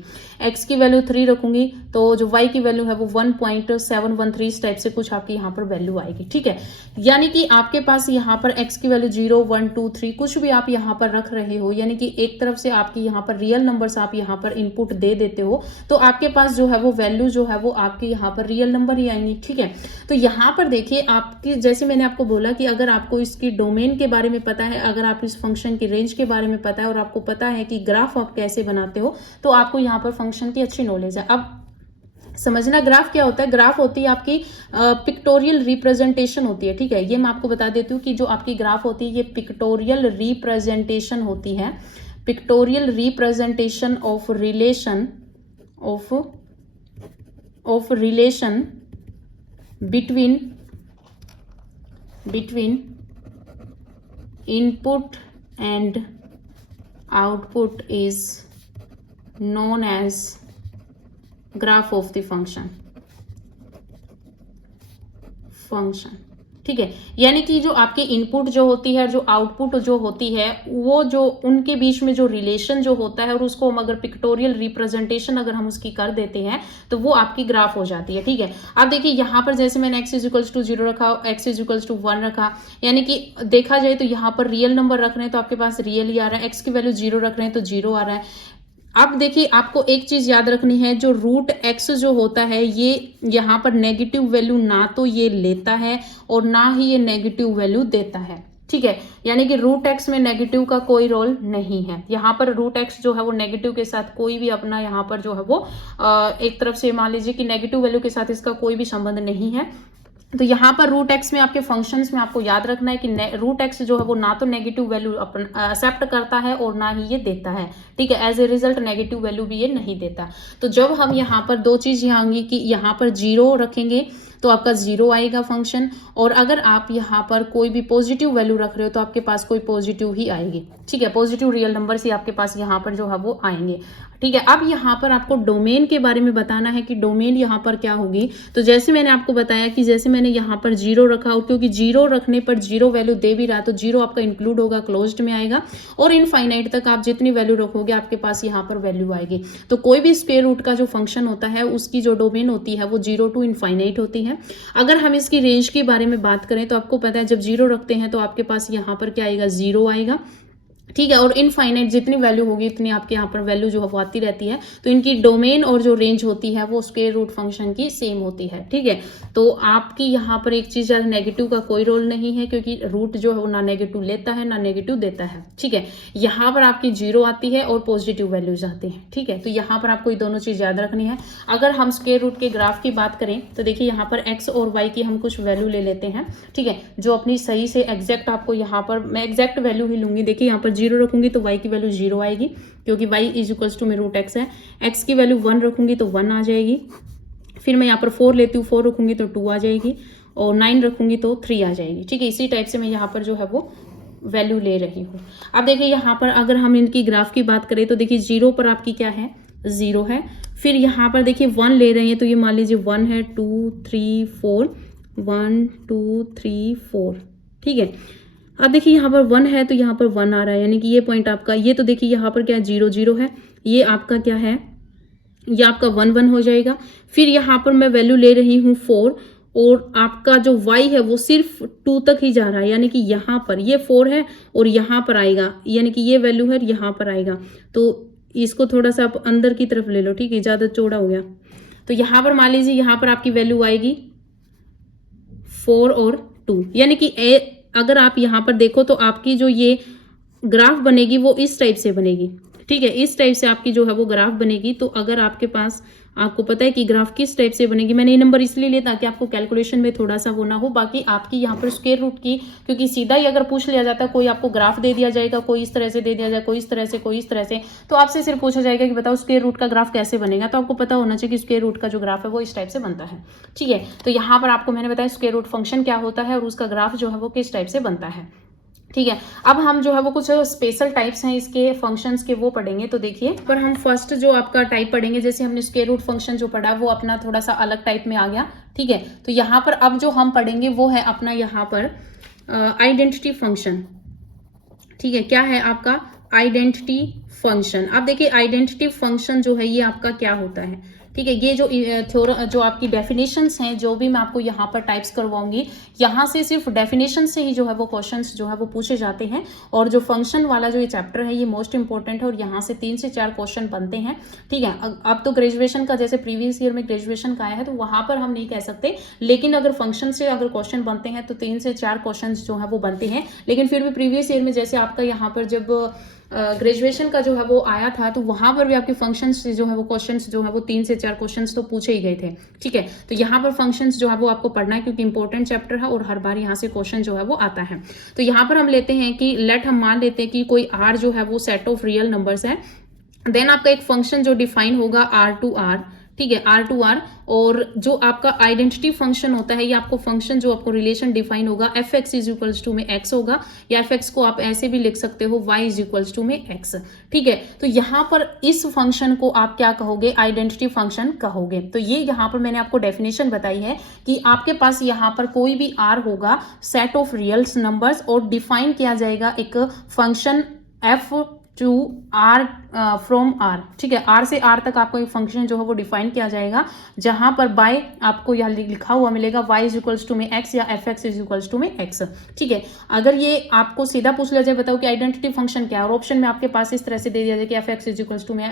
x की वैल्यू 3 रखूंगी तो जो y की वैल्यू है वो 1.713 इस टाइप से कुछ आपकी यहाँ पर वैल्यू आएगी, ठीक है। यानी कि आपके पास यहाँ पर x की वैल्यू 0 1 2 3 कुछ भी आप यहाँ पर रख रहे हो, यानी कि एक तरफ से आपकी यहाँ पर रियल नंबर्स आप यहाँ पर इनपुट दे देते हो, तो आपके पास जो है वो वैल्यू जो है वो आपके यहाँ पर रियल नंबर ही आएंगी, ठीक है। तो यहाँ पर देखिए आपकी, जैसे मैंने आपको बोला कि अगर आपको इसकी डोमेन के बारे में पता है, अगर आप इस फंक्शन की रेंज के बारे में पता है, और आपको पता है कि ग्राफ आप कैसे बनाते हो, तो आपको यहाँ पर फंक्शन की अच्छी नॉलेज है। अब समझना ग्राफ क्या होता है। ग्राफ होती है आपकी पिक्टोरियल रिप्रेजेंटेशन होती है, ठीक है। ये मैं आपको बता देती हूँ कि जो आपकी ग्राफ होती है ये पिक्टोरियल रिप्रेजेंटेशन होती है, pictorial representation of relation between input and output is known as graph of the function, ठीक है। यानी कि जो आपकी इनपुट जो होती है, जो आउटपुट जो होती है, वो जो उनके बीच में जो रिलेशन जो होता है, और उसको हम अगर पिक्टोरियल रिप्रेजेंटेशन अगर हम उसकी कर देते हैं तो वो आपकी ग्राफ हो जाती है, ठीक है। अब देखिए यहाँ पर जैसे मैंने x इज इक्वल्स टू 0 रखा, x इज इक्वल्स टू 1 रखा, यानी कि देखा जाए तो यहाँ पर रियल नंबर रख रहे हैं तो आपके पास रियल ही आ रहा है, x की वैल्यू 0 रख रहे हैं तो 0 आ रहा है। अब देखिए आपको एक चीज याद रखनी है, जो रूट एक्स जो होता है ये यहाँ पर नेगेटिव वैल्यू ना तो ये लेता है और ना ही ये नेगेटिव वैल्यू देता है, ठीक है। यानी कि रूट एक्स में नेगेटिव का कोई रोल नहीं है। यहाँ पर रूट एक्स जो है वो नेगेटिव के साथ कोई भी अपना यहाँ पर जो है वो एक तरफ से मान लीजिए कि नेगेटिव वैल्यू के साथ इसका कोई भी संबंध नहीं है। तो यहाँ पर रूट एक्स में आपके फंक्शंस में आपको याद रखना है कि रूट एक्स जो है वो ना तो नेगेटिव वैल्यू एक्सेप्ट करता है और ना ही ये देता है, ठीक है। As a result negative value भी ये नहीं देता। तो जब हम यहाँ पर दो चीज आएंगी कि यहाँ पर 0 रखेंगे तो आपका 0 आएगा फंक्शन। और अगर आप यहाँ पर कोई भी पॉजिटिव वैल्यू रख रहे हो तो आपके पास कोई पॉजिटिव ही आएगी, ठीक है, पॉजिटिव रियल नंबर्स ही आपके पास यहाँ पर जो है वो आएंगे, ठीक है। अब यहाँ पर आपको डोमेन के बारे में बताना है कि डोमेन यहाँ पर क्या होगी। तो जैसे मैंने आपको बताया कि जैसे मैंने यहाँ पर 0 रखा, और क्योंकि 0 रखने पर 0 वैल्यू दे भी रहा तो 0 आपका इंक्लूड होगा, क्लोज्ड में आएगा, और इनफाइनाइट तक आप जितनी वैल्यू रखोगे आपके पास यहाँ पर वैल्यू आएगी। तो कोई भी स्क्वायर रूट का जो फंक्शन होता है उसकी जो डोमेन होती है वो 0 टू इनफाइनाइट होती है। अगर हम इसकी रेंज के बारे में बात करें तो आपको पता है जब 0 रखते हैं तो आपके पास यहाँ पर क्या आएगा, 0 आएगा, ठीक है। और इनफाइनाइट जितनी वैल्यू होगी इतनी आपके यहाँ पर वैल्यू जो है वो आती रहती है। तो इनकी डोमेन और जो रेंज होती है वो स्क्वायर रूट फंक्शन की सेम होती है, ठीक है। तो आपकी यहाँ पर एक चीज है, नेगेटिव का कोई रोल नहीं है, क्योंकि रूट जो है वो ना नेगेटिव लेता है ना नेगेटिव देता है, ठीक है। यहाँ पर आपकी 0 आती है और पॉजिटिव वैल्यूज आती है, ठीक है। तो यहाँ पर आपको ये दोनों चीज याद रखनी है। अगर हम स्क्वायर रूट के ग्राफ की बात करें तो देखिए यहाँ पर एक्स और वाई की हम कुछ वैल्यू ले लेते हैं, ठीक है, जो अपनी सही से एग्जैक्ट आपको यहाँ पर मैं एग्जैक्ट वैल्यू ही लूंगी। देखिए यहाँ पर 0 रखूंगी तो y की वैल्यू 0 आएगी, क्योंकि y इज इक्वल्स टू में रूट एक्स है। x की वैल्यू 1 रखूंगी तो 1 आ जाएगी। फिर मैं यहाँ पर 4 लेती हूँ, 4 रखूंगी तो 2 आ जाएगी, और 9 रखूंगी तो 3 आ जाएगी, ठीक है। इसी टाइप से मैं यहाँ पर जो है वो वैल्यू ले रही हूँ। अब देखिए यहाँ पर अगर हम इनकी ग्राफ की बात करें तो देखिए 0 पर आपकी क्या है, 0 है। फिर यहाँ पर देखिए 1 ले रहे हैं तो ये मान लीजिए 1 है, 2 3 4, 1 2 3 4, ठीक है। अब देखिए यहाँ पर 1 है तो यहाँ पर 1 आ रहा है, यानी कि ये पॉइंट आपका, ये तो देखिए यहाँ पर क्या है, 0 0 है, ये आपका क्या है, ये आपका 1 1 हो जाएगा। फिर यहाँ पर मैं वैल्यू ले रही हूँ 4, और आपका जो y है वो सिर्फ 2 तक ही जा रहा है, यानी कि यहाँ पर ये 4 है और यहाँ पर आएगा, यानी कि ये वैल्यू है यहाँ पर आएगा। तो इसको थोड़ा सा आप अंदर की तरफ ले लो, ठीक है, ज़्यादा चौड़ा हो गया। तो यहाँ पर मान लीजिए यहाँ पर आपकी वैल्यू आएगी 4 और 2, यानी कि अगर आप यहाँ पर देखो तो आपकी जो ये ग्राफ बनेगी वो इस टाइप से बनेगी, ठीक है, इस टाइप से आपकी जो है वो ग्राफ बनेगी। तो अगर आपके पास, आपको पता है कि ग्राफ किस टाइप से बनेगी, मैंने ये नंबर इसलिए लिया ताकि आपको कैलकुलेशन में थोड़ा सा वो ना हो। बाकी आपकी यहाँ पर स्क्वायर रूट की, क्योंकि सीधा ही अगर पूछ लिया जाता है, कोई आपको ग्राफ दे दिया जाएगा, कोई इस तरह से दे दिया जाए, कोई इस तरह से, कोई इस तरह से, तो आपसे सिर्फ पूछा जाएगा कि बताओ स्क्वायर रूट का ग्राफ कैसे बनेगा। तो आपको पता होना चाहिए कि स्क्वायर रूट का जो ग्राफ है वो इस टाइप से बनता है, ठीक है। तो यहाँ पर आपको मैंने बताया स्क्वायर रूट फंक्शन क्या होता है और उसका ग्राफ जो है वो किस टाइप से बनता है, ठीक है। अब हम जो है वो कुछ स्पेशल टाइप्स हैं इसके फंक्शंस के, वो पढ़ेंगे। तो देखिए पर हम फर्स्ट जो आपका टाइप पढ़ेंगे, जैसे हमने स्क्वायर रूट फंक्शन जो पढ़ा वो अपना थोड़ा सा अलग टाइप में आ गया, ठीक है। तो यहाँ पर अब जो हम पढ़ेंगे वो है अपना यहाँ पर आइडेंटिटी फंक्शन, ठीक है। क्या है आपका आइडेंटिटी फंक्शन। अब देखिए आइडेंटिटी फंक्शन जो है ये आपका क्या होता है, ठीक है। ये जो थ्योरम, जो आपकी डेफिनेशंस हैं, जो भी मैं आपको यहाँ पर टाइप्स करवाऊंगी, यहाँ से सिर्फ डेफिनेशन से ही जो है वो क्वेश्चंस जो है वो पूछे जाते हैं। और जो फंक्शन वाला जो ये चैप्टर है ये मोस्ट इंपॉर्टेंट है, और यहाँ से 3 से 4 क्वेश्चन बनते हैं, ठीक है। अब तो ग्रेजुएशन का, जैसे प्रीवियस ईयर में ग्रेजुएशन का आया है तो वहाँ पर हम नहीं कह सकते, लेकिन अगर फंक्शन से अगर क्वेश्चन बनते हैं तो 3 से 4 क्वेश्चन जो है वो बनते हैं। लेकिन फिर भी प्रीवियस ईयर में जैसे आपका यहाँ पर जब ग्रेजुएशन का जो है वो आया था तो वहां पर भी आपके फंक्शंस जो है वो क्वेश्चंस जो है वो 3 से 4 क्वेश्चंस तो पूछे ही गए थे, ठीक है। तो यहाँ पर फंक्शंस जो है वो आपको पढ़ना है, क्योंकि इंपॉर्टेंट चैप्टर है और हर बार यहाँ से क्वेश्चन जो है वो आता है। तो यहाँ पर हम लेते हैं कि हम मान लेते हैं कि कोई r जो है वो सेट ऑफ रियल नंबर्स है। देन आपका एक फंक्शन जो डिफाइन होगा R2R, ठीक है, R2R। और जो आपका आइडेंटिटी फंक्शन होता है, ये आपको फंक्शन जो आपको रिलेशन डिफाइन होगा fx इज इक्वल्स टू में x होगा, या fx को आप ऐसे भी लिख सकते हो y इज इक्वल्स टू में x, ठीक है। तो यहाँ पर इस फंक्शन को आप क्या कहोगे, आइडेंटिटी फंक्शन कहोगे। तो ये यहाँ पर मैंने आपको डेफिनेशन बताई है कि आपके पास यहाँ पर कोई भी r होगा, सेट ऑफ रियल्स नंबर्स, और डिफाइन किया जाएगा एक function f to r from r, ठीक है। r से r तक आपको एक फंक्शन जो है वो डिफाइन किया जाएगा, जहां पर बाय आपको यहाँ लिखा हुआ मिलेगा y इज इक्वल्स टू में x या fx इज इक्वल्स टू में x, ठीक है। अगर ये आपको सीधा पूछ लिया जाए बताओ कि आइडेंटिटी फंक्शन क्या है, और ऑप्शन में आपके पास इस तरह से दे दिया जाए कि fx इज इक्वल्स टू में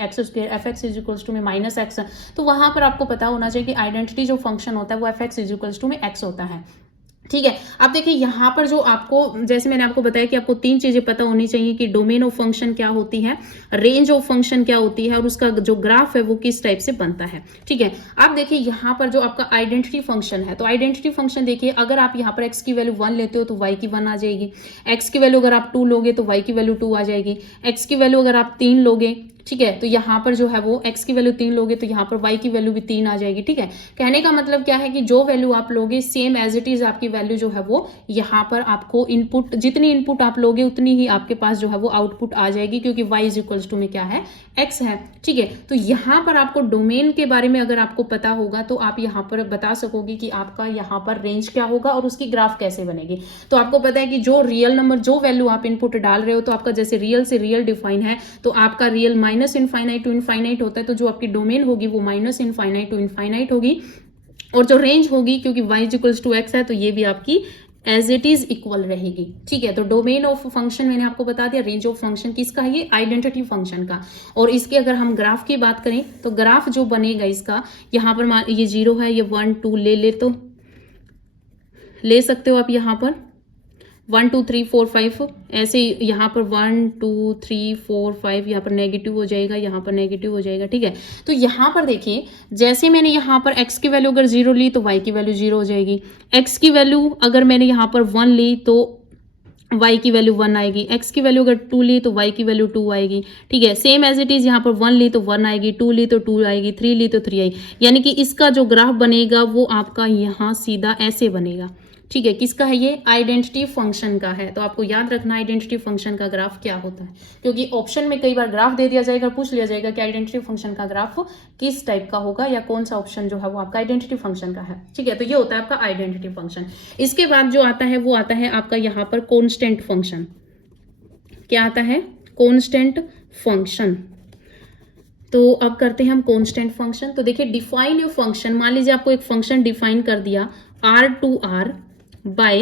x square, fx is equals to में माइनस x, तो वहां पर आपको पता होना चाहिए कि आइडेंटिटी जो फंक्शन होता है वो fx इज इक्वल्स टू में x होता है, ठीक है। अब देखिए यहाँ पर जो आपको, जैसे मैंने आपको बताया कि आपको 3 चीजें पता होनी चाहिए कि डोमेन ऑफ फंक्शन क्या होती है, रेंज ऑफ फंक्शन क्या होती है, और उसका जो ग्राफ है वो किस टाइप से बनता है, ठीक है। अब देखिए यहाँ पर जो आपका आइडेंटिटी फंक्शन है, तो आइडेंटिटी फंक्शन देखिए, अगर आप यहाँ पर x की वैल्यू 1 लेते हो तो y की 1 आ जाएगी, x की वैल्यू अगर आप 2 लोगे तो y की वैल्यू 2 आ जाएगी, x की वैल्यू अगर आप 3 लोगे, ठीक है। तो यहाँ पर जो है वो x की वैल्यू 3 लोगे तो यहाँ पर y की वैल्यू भी 3 आ जाएगी। ठीक है, कहने का मतलब क्या है कि जो वैल्यू आप लोगे सेम एज इट इज आपकी वैल्यू जो है वो यहाँ पर आपको इनपुट, जितनी इनपुट आप लोगे उतनी ही आपके पास जो है वो आउटपुट आ जाएगी, क्योंकि y इज इक्वल्स टू में क्या है, x है। ठीक है, तो यहाँ पर आपको डोमेन के बारे में अगर आपको पता होगा तो आप यहाँ पर बता सकोगे कि आपका यहाँ पर रेंज क्या होगा और उसकी ग्राफ कैसे बनेगी। तो आपको पता है कि जो रियल नंबर, जो वैल्यू आप इनपुट डाल रहे हो, तो आपका जैसे रियल से रियल डिफाइन है तो आपका real minus infinite to infinite होता है, तो जो आपकी डोमेन होगी वो माइनस इनफाइनाइट टू इनफाइनाइट होगी, और जो रेंज होगी क्योंकि y इक्वल्स टू x है तो ये भी आपकी एज इट इज इक्वल रहेगी। ठीक है, तो डोमेन ऑफ फंक्शन मैंने आपको बता दिया, रेंज ऑफ फंक्शन किसका है, ये आइडेंटिटी फंक्शन का। और इसके अगर हम ग्राफ की बात करें तो ग्राफ जो बनेगा इसका, यहाँ पर ये 0 है, ये 1 2 ले तो ले सकते हो आप, यहाँ पर 1 2 3 4 5 ऐसे यहाँ पर 1 2 3 4 5 यहाँ पर नेगेटिव हो जाएगा, यहाँ पर नेगेटिव हो जाएगा। ठीक है, तो यहाँ पर देखिए जैसे मैंने यहाँ पर x की वैल्यू अगर 0 ली तो y की वैल्यू 0 हो जाएगी, x की वैल्यू अगर मैंने यहाँ पर 1 ली तो y की वैल्यू 1 आएगी, x की वैल्यू अगर 2 ली तो y की वैल्यू 2 आएगी। ठीक है, सेम एज इट इज यहाँ पर 1 ली तो 1 आएगी, 2 ली तो 2 आएगी, 3 ली तो 3 आएगी, यानी कि इसका जो ग्राफ बनेगा वो आपका यहाँ सीधा ऐसे बनेगा। ठीक है, किसका है ये, आइडेंटिटी फंक्शन का है। तो आपको याद रखना आइडेंटिटी फंक्शन का ग्राफ क्या होता है, क्योंकि ऑप्शन में कई बार ग्राफ दे दिया जाएगा, पूछ लिया जाएगा कि आइडेंटिटी फंक्शन का ग्राफ किस टाइप का होगा या कौन सा ऑप्शन जो है वो आपका आइडेंटिटी फंक्शन का है। ठीक है, तो ये होता है आपका आइडेंटिटी फंक्शन। इसके बाद जो आता है वो आता है आपका यहाँ पर कॉन्स्टेंट फंक्शन। क्या आता है, कॉन्स्टेंट फंक्शन। तो अब करते हैं हम कॉन्स्टेंट फंक्शन। तो देखिए डिफाइन योर फंक्शन, मान लीजिए आपको एक फंक्शन डिफाइन कर दिया R by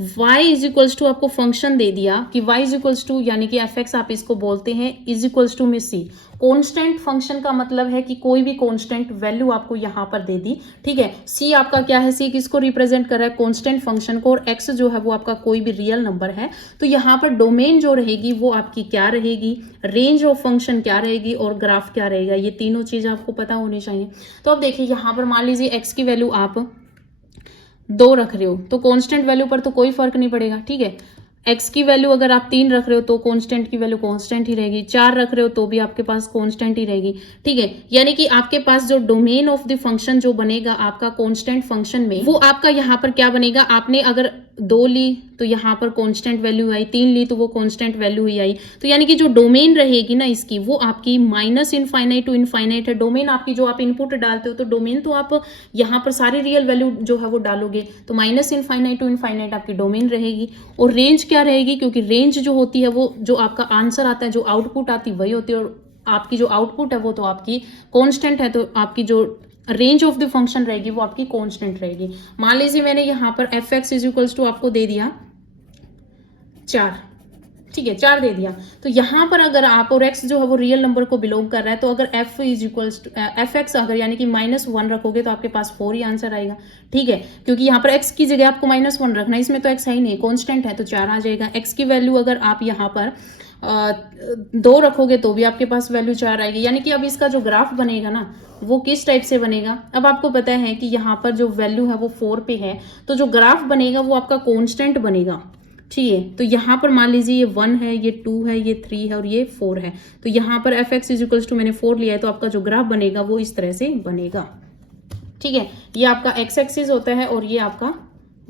y is equals to, आपको फंक्शन दे दिया कि y इज इक्वल्स टू यानी कि f(x) आप इसको बोलते हैं इज इक्वल्स टू में c। कॉन्स्टेंट फंक्शन का मतलब है कि कोई भी कॉन्स्टेंट वैल्यू आपको यहाँ पर दे दी। ठीक है, c आपका क्या है, c किसको रिप्रेजेंट कर रहा है, कॉन्स्टेंट फंक्शन को, और x जो है वो आपका कोई भी रियल नंबर है। तो यहाँ पर डोमेन जो रहेगी वो आपकी क्या रहेगी, रेंज ऑफ फंक्शन क्या रहेगी और ग्राफ क्या रहेगा, ये तीनों चीज़ आपको पता होनी चाहिए। तो अब देखिए यहाँ पर मान लीजिए x की वैल्यू आप 2 रख रहे हो तो कांस्टेंट वैल्यू पर तो कोई फर्क नहीं पड़ेगा। ठीक है, x की वैल्यू अगर आप 3 रख रहे हो तो कांस्टेंट की वैल्यू कांस्टेंट ही रहेगी, 4 रख रहे हो तो भी आपके पास कांस्टेंट ही रहेगी। ठीक है, यानी कि आपके पास जो डोमेन ऑफ द फंक्शन जो बनेगा आपका कांस्टेंट फंक्शन में, वो आपका यहाँ पर क्या बनेगा, आपने अगर 2 ली तो यहाँ पर कांस्टेंट वैल्यू आई, 3 ली तो वो कांस्टेंट वैल्यू ही आई। तो यानी कि जो डोमेन रहेगी ना इसकी, वो आपकी माइनस इनफाइनाइट टू इनफाइनाइट है। डोमेन आपकी जो आप इनपुट डालते हो तो डोमेन तो आप यहाँ पर सारी रियल वैल्यू जो है वो डालोगे, तो माइनस इनफाइनाइट टू इनफाइनाइट आपकी डोमेन रहेगी। और रेंज क्या रहेगी, क्योंकि रेंज जो होती है वो जो आपका आंसर आता है, जो आउटपुट आती है वही होती है, और आपकी जो आउटपुट है वो तो आपकी कॉन्स्टेंट है, तो आपकी जो रेंज ऑफ द फंक्शन रहेगी वो आपकी कांस्टेंट रहेगी। मान लीजिए मैंने यहाँ पर f(x) इज इक्वल्स टू आपको दे दिया 4। ठीक है, 4 दे दिया, तो यहाँ पर अगर आप, और x जो है वो रियल नंबर को बिलोंग कर रहा है, तो अगर f is equals to f(x) अगर यानी कि -1 रखोगे तो आपके पास 4 ही आंसर आएगा। ठीक है, क्योंकि यहाँ पर x की जगह आपको -1 रखना है, इसमें तो x है ही नहीं, कॉन्स्टेंट है, तो 4 आ जाएगा। x की वैल्यू अगर आप यहाँ पर 2 रखोगे तो भी आपके पास वैल्यू 4 आएगी। यानी कि अब इसका जो ग्राफ बनेगा ना वो किस टाइप से बनेगा, अब आपको पता है कि यहाँ पर जो वैल्यू है वो 4 पे है, तो जो ग्राफ बनेगा वो आपका कांस्टेंट बनेगा। ठीक है, तो यहाँ पर मान लीजिए ये 1 है, ये 2 है, ये 3 है और ये 4 है, तो यहाँ पर f(x) इज इक्वल्स टू मैंने 4 लिया है, तो आपका जो ग्राफ बनेगा वो इस तरह से बनेगा। ठीक है, ये आपका x एक्सिस होता है और ये आपका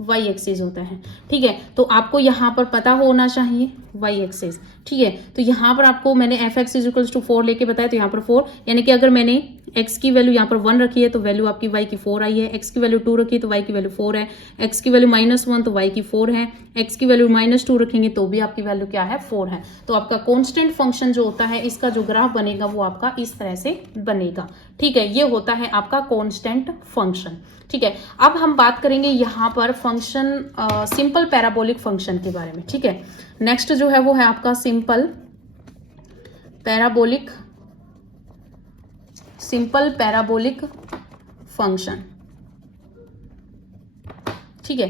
y एक्सिस होता है। ठीक है, तो आपको यहाँ पर पता होना चाहिए y एक्सिस। ठीक है, तो यहाँ पर आपको मैंने f(x) इज इक्वल्स टू 4 लेके बताया, तो यहाँ पर 4, यानी कि अगर मैंने x की वैल्यू यहाँ पर 1 रखी है तो वैल्यू आपकी y की 4 आई है, x की वैल्यू 2 रखी है तो y की वैल्यू 4 है, x की वैल्यू -1 तो y की 4 है, x की वैल्यू -2 रखेंगे तो भी आपकी वैल्यू क्या है, 4 है। तो आपका कांस्टेंट फंक्शन जो होता है इसका जो ग्राफ बनेगा वो आपका इस तरह से बनेगा। ठीक है, ये होता है आपका कांस्टेंट फंक्शन। ठीक है, अब हम बात करेंगे यहाँ पर फंक्शन सिंपल पैराबोलिक फंक्शन के बारे में। ठीक है, नेक्स्ट जो है वो है आपका सिंपल पैराबोलिक फंक्शन। ठीक है,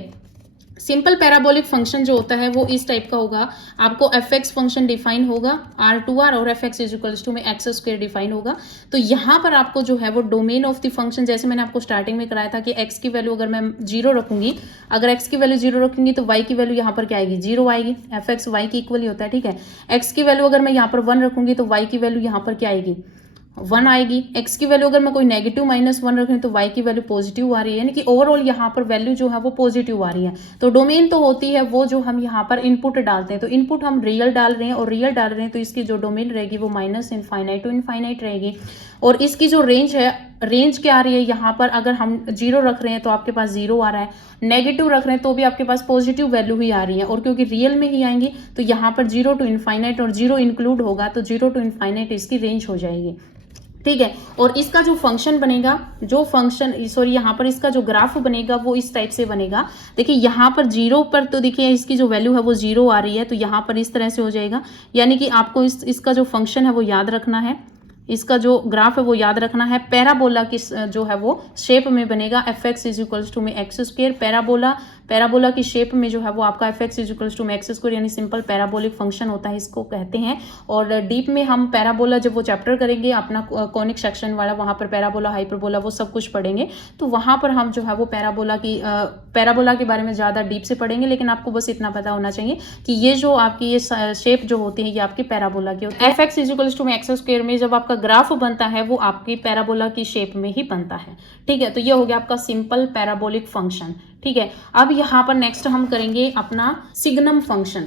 सिंपल पैराबोलिक फंक्शन जो होता है वो इस टाइप का होगा, आपको एफ एक्स फंक्शन डिफाइन होगा R2R और एफ एक्स इजिकल्स टू में एक्स स्क्वायर डिफाइन होगा। तो यहाँ पर आपको जो है वो डोमेन ऑफ द फंक्शन, जैसे मैंने आपको स्टार्टिंग में कराया था कि एक्स की वैल्यू अगर मैं 0 रखूंगी, अगर एक्स की वैल्यू 0 रखूंगी तो वाई की वैल्यू यहाँ पर क्या आएगी, 0 आएगी। एफ एक्स वाई की इक्वल ही होता है, ठीक है। एक्स की वैल्यू अगर मैं यहाँ पर 1 रखूंगी तो वाई की वैल्यू यहाँ पर क्या आएगी, 1 आएगी। एक्स की वैल्यू अगर मैं कोई नेगेटिव -1 रख रही हूँ तो वाई की वैल्यू पॉजिटिव आ रही है, यानी कि ओवरऑल यहाँ पर वैल्यू जो है वो पॉजिटिव आ रही है। तो डोमेन तो होती है वो जो हम यहाँ पर इनपुट डालते हैं, तो इनपुट हम रियल डाल रहे हैं और रियल डाल रहे हैं, तो इसकी जो डोमेन रहेगी वो -∞ टू इनफाइनाइट रहेगी। और इसकी जो रेंज है, रेंज क्या आ रही है यहाँ पर, अगर हम 0 रख रहे हैं तो आपके पास 0 आ रहा है, नेगेटिव रख रहे हैं तो भी आपके पास पॉजिटिव वैल्यू ही आ रही है, और क्योंकि रियल में ही आएंगी तो यहाँ पर 0 टू इनफाइनाइट और 0 इंक्लूड होगा तो 0 टू इनफाइनाइट इसकी रेंज हो जाएगी, ठीक है। और इसका जो फंक्शन बनेगा, जो फंक्शन सॉरी यहाँ पर इसका जो ग्राफ बनेगा वो इस टाइप से बनेगा। देखिए यहाँ पर 0 पर तो देखिए इसकी जो वैल्यू है वो 0 आ रही है, तो यहाँ पर इस तरह से हो जाएगा, यानी कि आपको इसका जो फंक्शन है वो याद रखना है, इसका जो ग्राफ है वो याद रखना है। पैराबोला की जो है वो शेप में बनेगा, f x is equals to में एक्स स्क्वायर। पैराबोला की शेप में जो है वो आपका f x is equals to में एक्स स्क्वायर, यानी सिंपल पैराबोलिक फंक्शन होता है, इसको कहते हैं। और डीप में हम पैराबोला जब वो चैप्टर करेंगे अपना कॉनिक सेक्शन वाला, वहां पर पैराबोला, हाइपरबोला वो सब कुछ पढ़ेंगे, तो वहां पर हम जो है वो पैराबोला के बारे में ज्यादा डीप से पढ़ेंगे। लेकिन आपको बस इतना पता होना चाहिए कि ये जो आपकी ये शेप जो होती है ये आपकी पैराबोला की होती है। F x is equals to में एक्स स्क्वायर में जब आपका ग्राफ बनता है वो आपकी पैराबोला की शेप में ही बनता है, ठीक है। तो ये हो गया आपका सिंपल पैराबोलिक फंक्शन, ठीक है। अब यहां पर नेक्स्ट हम करेंगे अपना सिग्नम फंक्शन।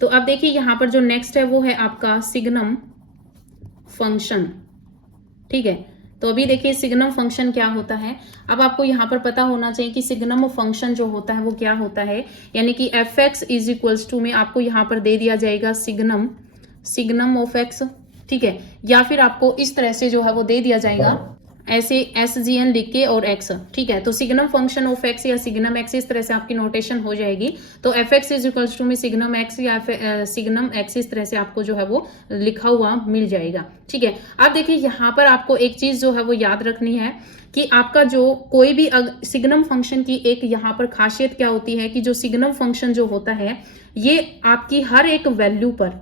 तो अब देखिए यहां पर जो नेक्स्ट है वो है आपका सिग्नम फंक्शन, ठीक है। तो अभी देखिए सिग्नम फंक्शन क्या होता है। अब आपको यहाँ पर पता होना चाहिए कि सिग्नम फंक्शन जो होता है वो क्या होता है, यानी कि F x is equals to में आपको यहाँ पर दे दिया जाएगा सिग्नम ऑफ एक्स, ठीक है। या फिर आपको इस तरह से जो है वो दे दिया जाएगा ऐसे SGN लिख के और x, ठीक है। तो सिग्नम फंक्शन ऑफ x या सिग्नम x इस तरह से आपकी नोटेशन हो जाएगी। तो F x is equals to में सिग्नम x या सिग्नम x इस तरह से आपको जो है वो लिखा हुआ मिल जाएगा, ठीक है। अब देखिए यहाँ पर आपको एक चीज जो है वो याद रखनी है कि आपका जो कोई भी सिग्नम फंक्शन की एक यहाँ पर खासियत क्या होती है कि जो सिग्नम फंक्शन जो होता है ये आपकी हर एक वैल्यू पर,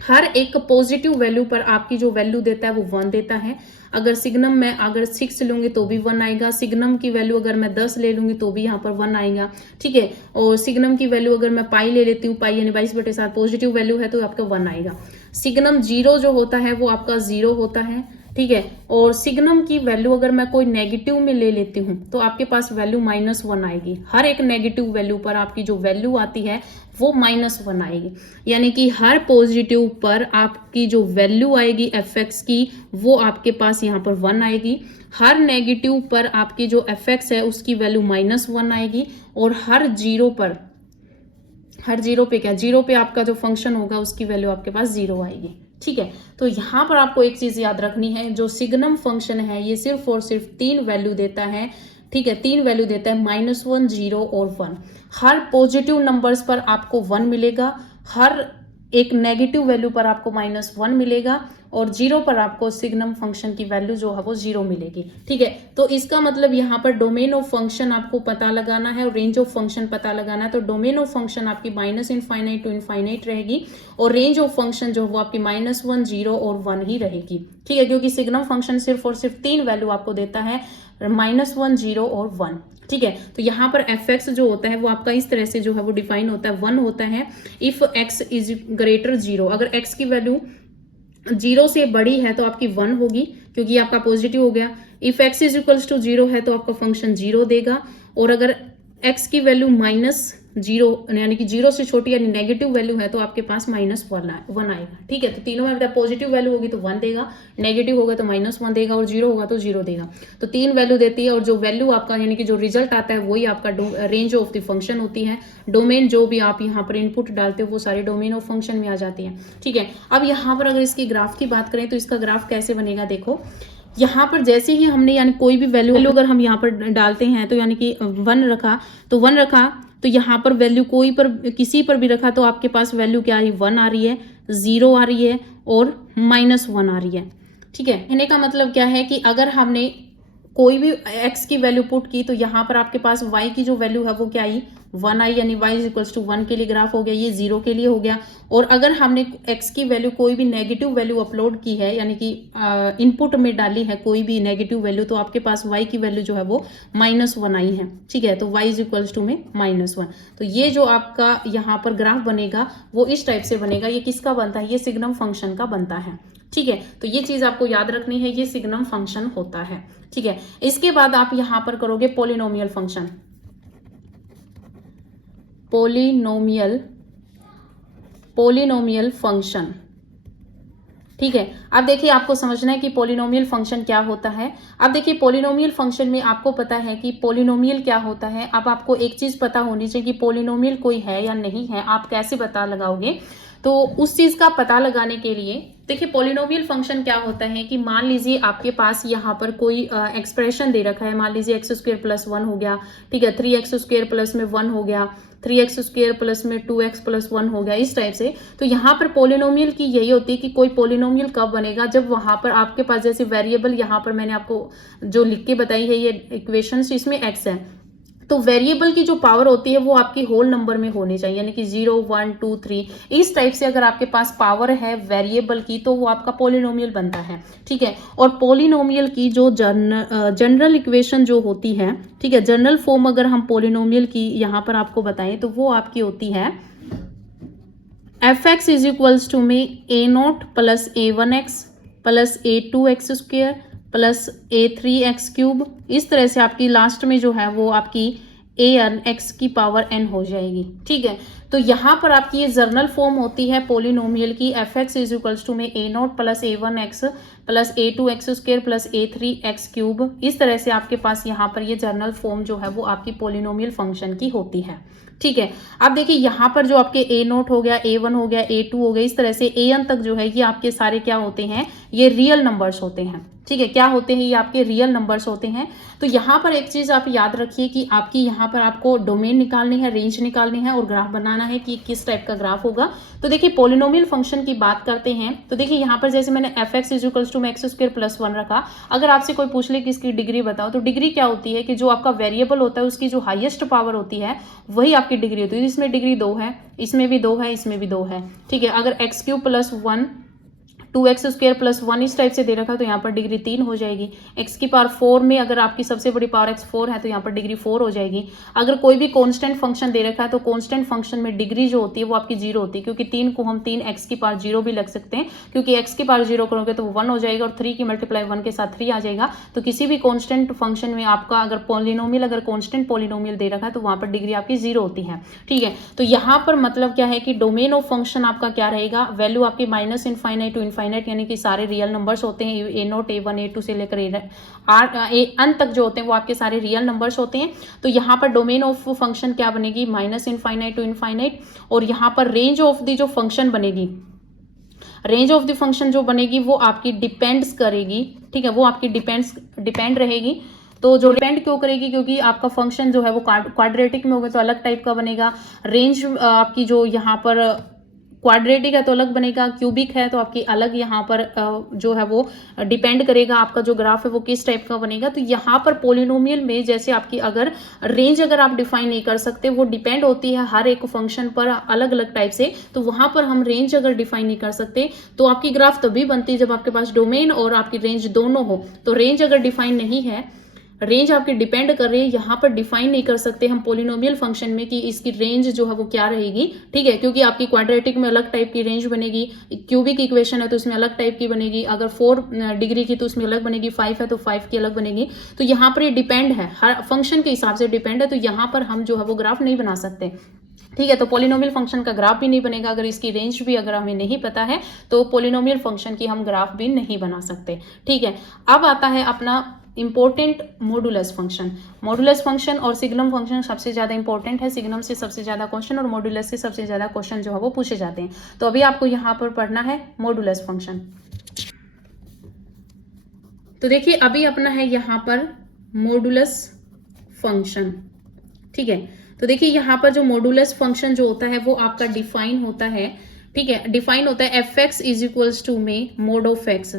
हर एक पॉजिटिव वैल्यू पर आपकी जो वैल्यू देता है वो 1 देता है। अगर सिग्नम में अगर 6 लूंगी तो भी 1 आएगा, सिग्नम की वैल्यू अगर मैं 10 ले लूंगी तो भी यहाँ पर 1 आएगा, ठीक है। और सिग्नम की वैल्यू अगर मैं पाई ले लेती हूँ, पाई यानी 22/7 पॉजिटिव वैल्यू है तो आपका 1 आएगा। सिग्नम 0 जो होता है वो आपका 0 होता है, ठीक है। और सिग्नम की वैल्यू अगर मैं कोई नेगेटिव में ले लेती हूँ तो आपके पास वैल्यू -1 आएगी। हर एक नेगेटिव वैल्यू पर आपकी जो वैल्यू आती है वो -1 आएगी, यानी कि हर पॉजिटिव पर आपकी जो वैल्यू आएगी एफ एक्स की वो आपके पास यहाँ पर 1 आएगी। हर नेगेटिव पर आपकी जो एफ एक्स है उसकी वैल्यू -1 आएगी। और हर जीरो पे क्या, जीरो पे आपका जो फंक्शन होगा उसकी वैल्यू आपके पास 0 आएगी, ठीक है। तो यहाँ पर आपको एक चीज याद रखनी है, जो सिग्नम फंक्शन है ये सिर्फ और सिर्फ 3 वैल्यू देता है, ठीक है। 3 वैल्यू देता है, -1, 0 और 1। हर पॉजिटिव नंबर्स पर आपको 1 मिलेगा, हर एक नेगेटिव वैल्यू पर आपको -1 मिलेगा, और 0 पर आपको सिग्नम फंक्शन की वैल्यू जो है वो 0 मिलेगी, ठीक है। तो इसका मतलब यहाँ पर डोमेन ऑफ फंक्शन आपको पता लगाना है और रेंज ऑफ फंक्शन पता लगाना है। तो डोमेन ऑफ फंक्शन आपकी -∞ टू इनफाइनाइट रहेगी, और रेंज ऑफ फंक्शन जो वो आपकी -1, 0 और 1 ही रहेगी, ठीक है। क्योंकि सिग्नम फंक्शन सिर्फ और सिर्फ 3 वैल्यू आपको देता है, -1, 0 और 1, ठीक है। तो यहाँ पर एफ एक्स जो होता है वो आपका इस तरह से जो है वो डिफाइन होता है, 1 होता है इफ x इज ग्रेटर 0। अगर x की वैल्यू 0 से बड़ी है तो आपकी 1 होगी, क्योंकि आपका पॉजिटिव हो गया। If x is equals to 0 है तो आपका फंक्शन 0 देगा। और अगर x की वैल्यू -0 यानी कि 0 से छोटी यानी नेगेटिव वैल्यू है तो आपके पास -1 आएगा, ठीक है। तो तीनों में अगर पॉजिटिव वैल्यू होगी तो 1 देगा, नेगेटिव होगा तो -1 देगा, और 0 होगा तो 0 देगा। तो 3 वैल्यू देती है, और जो वैल्यू आपका यानी कि जो रिजल्ट आता है वही आपका रेंज ऑफ द फंक्शन होती है। डोमेन जो भी आप यहाँ पर इनपुट डालते हो वो सारे डोमेन ऑफ फंक्शन में आ जाती है, ठीक है। अब यहाँ पर अगर इसकी ग्राफ की बात करें तो इसका ग्राफ कैसे बनेगा, देखो यहाँ पर जैसे ही हमने यानी कोई भी वैल्यू अगर हम यहाँ पर डालते हैं तो यानी कि 1 रखा तो यहाँ पर वैल्यू कोई पर किसी पर भी रखा तो आपके पास वैल्यू क्या आ रही है, 1 आ रही है, 0 आ रही है और -1 आ रही है, ठीक है। कहने का मतलब क्या है कि अगर हमने कोई भी x की वैल्यू पुट की तो यहाँ पर आपके पास y की जो वैल्यू है वो क्या आई 1 आई, यानी y इज इक्वल्स टू 1 के लिए ग्राफ हो गया, ये 0 के लिए हो गया। और अगर हमने x की वैल्यू कोई भी नेगेटिव वैल्यू अपलोड की है, यानी कि इनपुट में डाली है कोई भी नेगेटिव वैल्यू, तो आपके पास y की वैल्यू जो है वो -1 आई है। ठीक है, तो y इज इक्वल्स टू में -1। तो ये जो आपका यहाँ पर ग्राफ बनेगा वो इस टाइप से बनेगा। ये किसका बनता है? ये सिग्नम फंक्शन का बनता है। ठीक है, तो ये चीज आपको याद रखनी है, ये सिग्नम फंक्शन होता है। ठीक है, इसके बाद आप यहां पर करोगे पॉलिनोमियल फंक्शन। Polynomial function. ठीक है, अब देखिए आपको समझना है कि पॉलिनोमियल फंक्शन क्या होता है। अब देखिए पॉलिनोमियल फंक्शन में आपको पता है कि पॉलिनोमियल क्या होता है। अब आपको एक चीज पता होनी चाहिए कि पॉलिनोमियल कोई है या नहीं है। आप कैसे पता लगाओगे? तो उस चीज का पता लगाने के लिए देखिए पॉलिनोमियल फंक्शन क्या होता है कि मान लीजिए आपके पास यहाँ पर कोई एक्सप्रेशन दे रखा है। मान लीजिए x² + 1 हो गया। ठीक है, 3x² प्लस में 1 हो गया, 3x² प्लस में 2x + 1 हो गया, इस टाइप से। तो यहाँ पर पॉलिनोमियल की यही होती है कि कोई पॉलिनोमियल कब बनेगा? जब वहां पर आपके पास जैसे वेरिएबल, यहाँ पर मैंने आपको जो लिख के बताई है ये इक्वेशन, इसमें x है, तो वेरिएबल की जो पावर होती है वो आपकी होल नंबर में होनी चाहिए, यानी कि 0 1 2 3 इस टाइप से अगर आपके पास पावर है वेरिएबल की तो वो आपका पॉलिनोमियल बनता है। ठीक है, और पॉलिनोमियल की जो जनरल इक्वेशन जो होती है, ठीक है, जनरल फॉर्म अगर हम पॉलिनोमियल की यहाँ पर आपको बताएं तो वो आपकी होती है f(x) इज इक्वल्स टू में a0 + a1x + a2x² plus a3x³ इस तरह से आपकी लास्ट में जो है वो आपकी an x की पावर n हो जाएगी। ठीक है, तो यहाँ पर आपकी ये जर्नल फॉर्म होती है पॉलिनोमियल की f(x) इज इक्वल्स टू में a0 + a1x + a2x² + a3x³। इस तरह से आपके पास यहाँ पर ये जर्नल फॉर्म जो है वो आपकी पॉलिनोमियल फंक्शन की होती है। ठीक है, अब देखिए यहाँ पर जो आपके a0 हो गया, a1 हो गया, a2 हो गया, इस तरह से an तक जो है ये आपके सारे क्या होते हैं? ये रियल नंबर्स होते हैं। ठीक है, क्या होते हैं? ये आपके रियल नंबर्स होते हैं। तो यहाँ पर एक चीज आप याद रखिए कि आपकी यहाँ पर आपको डोमेन निकालनी है, रेंज निकालनी है और ग्राफ बनाना है कि किस टाइप का ग्राफ होगा। तो देखिए पॉलिनोमियल फंक्शन की बात करते हैं तो देखिए यहाँ पर जैसे मैंने f(x) इज इक्वल्स टू में x² + 1 रखा। अगर आपसे कोई पूछ ले कि इसकी डिग्री बताओ, तो डिग्री क्या होती है कि जो आपका वेरिएबल होता है उसकी जो हाईएस्ट पावर होती है वही आपकी डिग्री होती है। इसमें डिग्री 2 है, इसमें भी 2 है, इसमें भी 2 है। ठीक है, अगर x³ + 1 2x² + 1 इस टाइप से दे रखा है तो यहाँ पर डिग्री 3 हो जाएगी। x की पावर 4 में अगर आपकी सबसे बड़ी पावर x4 है तो यहाँ पर डिग्री 4 हो जाएगी। अगर कोई भी कांस्टेंट फंक्शन दे रखा है तो कांस्टेंट फंक्शन में डिग्री जो होती है वो आपकी 0 होती है, क्योंकि 3 को हम 3x की पावर 0 भी लग सकते हैं, क्योंकि x की पावर 0 करोगे तो वो 1 हो जाएगा और 3 की मल्टीप्लाई 1 के साथ 3 आ जाएगा। तो किसी भी कॉन्स्टेंट फंक्शन में आपका अगर पॉलिनोमियल, अगर कॉन्स्टेंट पॉलिनोमियल दे रखा है तो वहां पर डिग्री आपकी 0 होती है। ठीक है, तो यहाँ पर मतलब क्या है कि डोमेन ऑफ फंक्शन आपका क्या रहेगा? वैल्यू आपकी -∞ टू इनफाइनाइट, यानी कि सारे रियल नंबर्स होते हैं। a0 a1 a2 से लेकर n तक जो होते हैं वो आपके सारे रियल नंबर्स होते हैं। तो यहाँ पर डोमेन ऑफ फंक्शन क्या बनेगी? -∞ टू इनफाइनाइट। और यहाँ पर रेंज ऑफ द जो फंक्शन बनेगी, रेंज ऑफ द फंक्शन जो बनेगी वो आपकी डिपेंड्स करेगी। ठीक है, वो आपकी डिपेंड रहेगी। तो जो डिपेंड क्यों करेगी? क्योंकि आपका फंक्शन जो है वो क्वाड्रेटिक में होगा तो अलग टाइप का बनेगा। रेंज आपकी जो यहाँ पर क्वाड्रेटिक है तो अलग बनेगा, क्यूबिक है तो आपकी अलग यहाँ पर जो है वो डिपेंड करेगा आपका जो ग्राफ है वो किस टाइप का बनेगा। तो यहाँ पर पॉलिनोमियल में जैसे आपकी अगर रेंज अगर आप डिफाइन नहीं कर सकते, वो डिपेंड होती है हर एक फंक्शन पर अलग अलग टाइप से, तो वहां पर हम रेंज अगर डिफाइन नहीं कर सकते तो आपकी ग्राफ तभी बनती है जब आपके पास डोमेन और आपकी रेंज दोनों हो। तो रेंज अगर डिफाइन नहीं है, रेंज आपकी डिपेंड कर रही है, यहाँ पर डिफाइन नहीं कर सकते हम पॉलिनोमियल फंक्शन में कि इसकी रेंज जो है वो क्या रहेगी। ठीक है, क्योंकि आपकी क्वाड्रेटिक में अलग टाइप की रेंज बनेगी, क्यूबिक इक्वेशन है तो उसमें अलग टाइप की बनेगी, अगर 4 डिग्री की तो उसमें अलग बनेगी, 5 है तो 5 की अलग बनेगी। तो यहाँ पर ये डिपेंड है, हर फंक्शन के हिसाब से डिपेंड है। तो यहाँ पर हम जो है वो ग्राफ नहीं बना सकते। ठीक है, तो पॉलिनोमियल फंक्शन का ग्राफ भी नहीं बनेगा अगर इसकी रेंज भी अगर हमें नहीं पता है, तो पॉलिनोमियल फंक्शन की हम ग्राफ भी नहीं बना सकते। ठीक है, अब आता है अपना important modulus function. Modulus function और सिग्नम फंक्शन सबसे ज्यादा इंपॉर्टेंट है। सिग्नम से सबसे ज्यादा क्वेश्चन और मॉडुलस से सबसे ज्यादा क्वेश्चन जो है वो पूछे जाते हैं। तो अभी आपको यहाँ पर पढ़ना है मॉडुलस फंक्शन। तो देखिए अभी अपना है यहाँ पर मॉडुलस फंक्शन। ठीक है, तो देखिए यहाँ पर जो मॉडुलस फंक्शन जो होता है वो आपका डिफाइन होता है ठीक है, डिफाइन होता है f x is equals to में मोड ऑफ एक्स,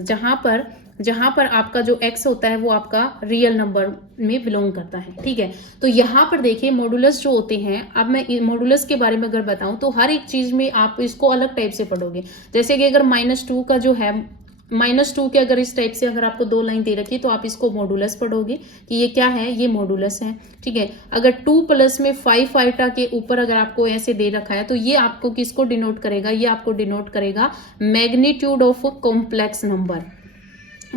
जहां पर आपका जो x होता है वो आपका रियल नंबर में बिलोंग करता है। ठीक है, तो यहाँ पर देखिए मॉडुलस जो होते हैं, अब मैं मॉडुलस के बारे में अगर बताऊं तो हर एक चीज में आप इसको अलग टाइप से पढ़ोगे। जैसे कि अगर -2 का जो है, -2 के अगर इस टाइप से अगर आपको 2 लाइन दे रखी है तो आप इसको मॉडुलस पढ़ोगे कि ये क्या है, ये मॉडुलस है। ठीक है, अगर 2 प्लस में 5 आइटा के ऊपर अगर आपको ऐसे दे रखा है तो ये आपको किसको डिनोट करेगा, ये आपको डिनोट करेगा magnitude of complex number,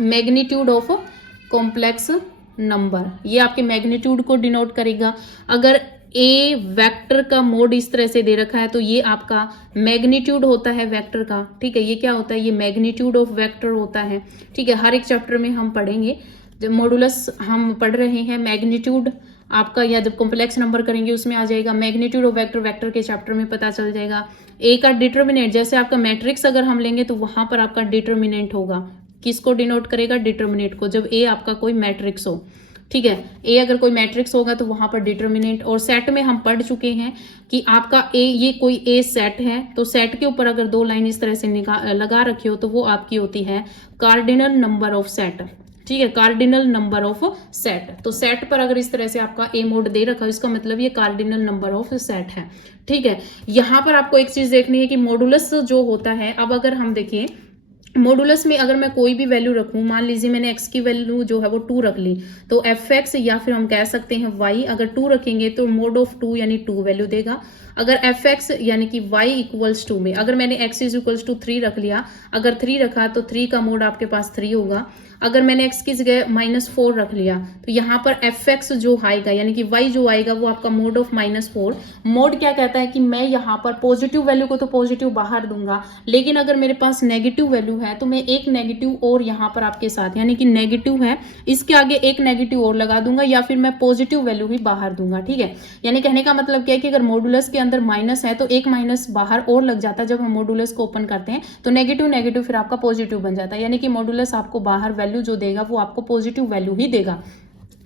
magnitude of complex number, ये आपके मैग्नीट्यूड को डिनोट करेगा। अगर ए वेक्टर का मोड इस तरह से दे रखा है तो ये आपका मैग्नीट्यूड होता है वेक्टर का। ठीक है, ये क्या होता है, ये मैग्नीट्यूड ऑफ वेक्टर होता है। ठीक है, हर एक चैप्टर में हम पढ़ेंगे, जब मॉडुलस हम पढ़ रहे हैं मैग्नीट्यूड आपका, या जब कॉम्प्लेक्स नंबर करेंगे उसमें आ जाएगा मैग्नीट्यूड ऑफ वेक्टर, वेक्टर के चैप्टर में पता चल जाएगा। ए का डिटर्मिनेंट, जैसे आपका मैट्रिक्स अगर हम लेंगे तो वहां पर आपका डिटर्मिनेंट होगा, किसको डिनोट करेगा, डिटर्मिनेंट को, जब ए आपका कोई मैट्रिक्स हो। ठीक है, ए अगर कोई मैट्रिक्स होगा तो वहां पर डिटर्मिनेंट। और सेट में हम पढ़ चुके हैं कि आपका ए, ये कोई ए सेट है तो सेट के ऊपर अगर 2 लाइन इस तरह से लगा रखी हो तो वो आपकी होती है कार्डिनल नंबर ऑफ सेट। ठीक है, कार्डिनल नंबर ऑफ सेट, तो सेट पर अगर इस तरह से आपका ए मोड दे रखा है इसका मतलब ये कार्डिनल नंबर ऑफ सेट है। ठीक है, यहां पर आपको एक चीज देखनी है कि मॉडुलस जो होता है, अब अगर हम देखें मॉडुलस में अगर मैं कोई भी वैल्यू रखूं, मान लीजिए मैंने x की वैल्यू जो है वो 2 रख ली, तो एफ एक्स या फिर हम कह सकते हैं y, अगर 2 रखेंगे तो मोड ऑफ 2 यानी 2 वैल्यू देगा। अगर एफ एक्स यानी कि y इक्वल्स 2 में अगर मैंने x इज इक्वल्स टू 3 रख लिया, अगर 3 रखा तो 3 का मोड आपके पास 3 होगा। अगर मैंने x की जगह -4 रख लिया तो यहाँ पर एफ एक्स जो आएगा यानी कि y जो आएगा वो आपका मोड ऑफ -4। मोड क्या कहता है कि मैं यहाँ पर पॉजिटिव वैल्यू को तो पॉजिटिव बाहर दूंगा, लेकिन अगर मेरे पास नेगेटिव वैल्यू है तो मैं एक नेगेटिव और यहाँ पर आपके साथ, यानी कि नेगेटिव है इसके आगे एक नेगेटिव और लगा दूंगा, या फिर मैं पॉजिटिव वैल्यू ही बाहर दूंगा। ठीक है, यानी कहने का मतलब क्या है कि अगर मॉडुलस के अंदर माइनस है तो एक माइनस बाहर और लग जाता है। जब हम मॉडुलस को ओपन करते हैं तो नेगेटिव नेगेटिव फिर आपका पॉजिटिव बन जाता है, यानी कि मॉडुलस आपको बाहर वैल्यू जो देगा वो आपको पॉजिटिव वैल्यू ही देगा।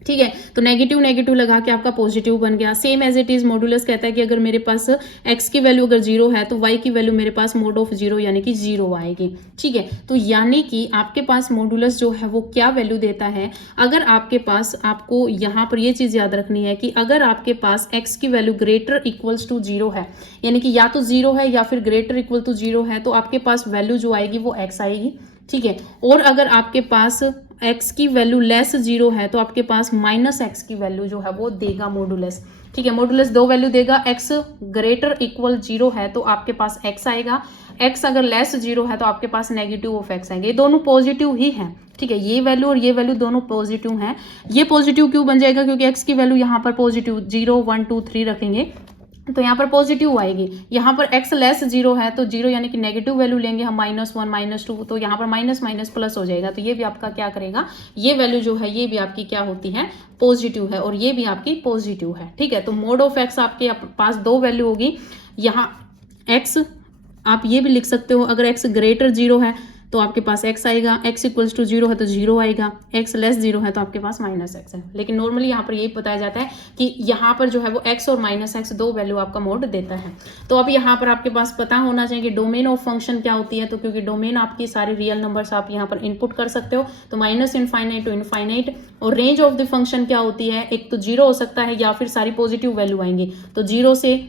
ठीक है, तो नेगेटिव नेगेटिव लगा के आपका पॉजिटिव बन गया। Same as it is modulus कहता है कि अगर मेरे पास x की वैल्यू अगर 0 है तो y की वैल्यू मेरे पास मोड ऑफ 0 यानी कि 0 आएगी। ठीक है, तो यानी कि आपके पास मॉडुलस जो है वो क्या वैल्यू देता है, अगर आपके पास, आपको यहाँ पर ये चीज याद रखनी है कि अगर आपके पास x की वैल्यू ग्रेटर इक्वल्स टू 0 है, यानी कि या तो 0 है या फिर ग्रेटर इक्वल टू 0 है, तो आपके पास वैल्यू जो आएगी वो x आएगी। ठीक है, और अगर आपके पास x की वैल्यू लेस 0 है तो आपके पास -x की वैल्यू जो है वो देगा मॉडुलस। ठीक है, मॉडुलस 2 वैल्यू देगा, x ग्रेटर इक्वल 0 है तो आपके पास x आएगा, x अगर लेस 0 है तो आपके पास नेगेटिव ऑफ x आएंगे। ये दोनों पॉजिटिव ही हैं। ठीक है, ये वैल्यू और ये वैल्यू दोनों पॉजिटिव हैं। ये पॉजिटिव क्यों बन जाएगा, क्योंकि x की वैल्यू यहाँ पर पॉजिटिव 0 1 2 3 रखेंगे तो यहाँ पर पॉजिटिव आएगी। यहाँ पर x लेस 0 है तो 0 यानी कि नेगेटिव वैल्यू लेंगे हम -1 -2, तो यहाँ पर माइनस माइनस प्लस हो जाएगा, तो ये भी आपका क्या करेगा, ये वैल्यू जो है ये भी आपकी क्या होती है, पॉजिटिव है, और ये भी आपकी पॉजिटिव है। ठीक है, तो मोड ऑफ x आपके पास 2 वैल्यू होगी। यहाँ x आप ये भी लिख सकते हो, अगर x ग्रेटर 0 है तो आपके पास x आएगा, x इक्वल्स टू 0 है तो 0 आएगा, x लेस 0 है तो आपके पास -x है। लेकिन नॉर्मली यहाँ पर यही बताया जाता है कि यहाँ पर जो है वो x और -x 2 वैल्यू आपका मोड देता है। तो अब यहाँ पर आपके पास पता होना चाहिए कि डोमेन ऑफ फंक्शन क्या होती है, तो क्योंकि डोमेन आपकी सारे रियल नंबर्स आप यहाँ पर इनपुट कर सकते हो, तो -∞ टू इनफाइनाइट। और रेंज ऑफ द फंक्शन क्या होती है, एक तो 0 हो सकता है या फिर सारी पॉजिटिव वैल्यू आएंगी, तो 0 से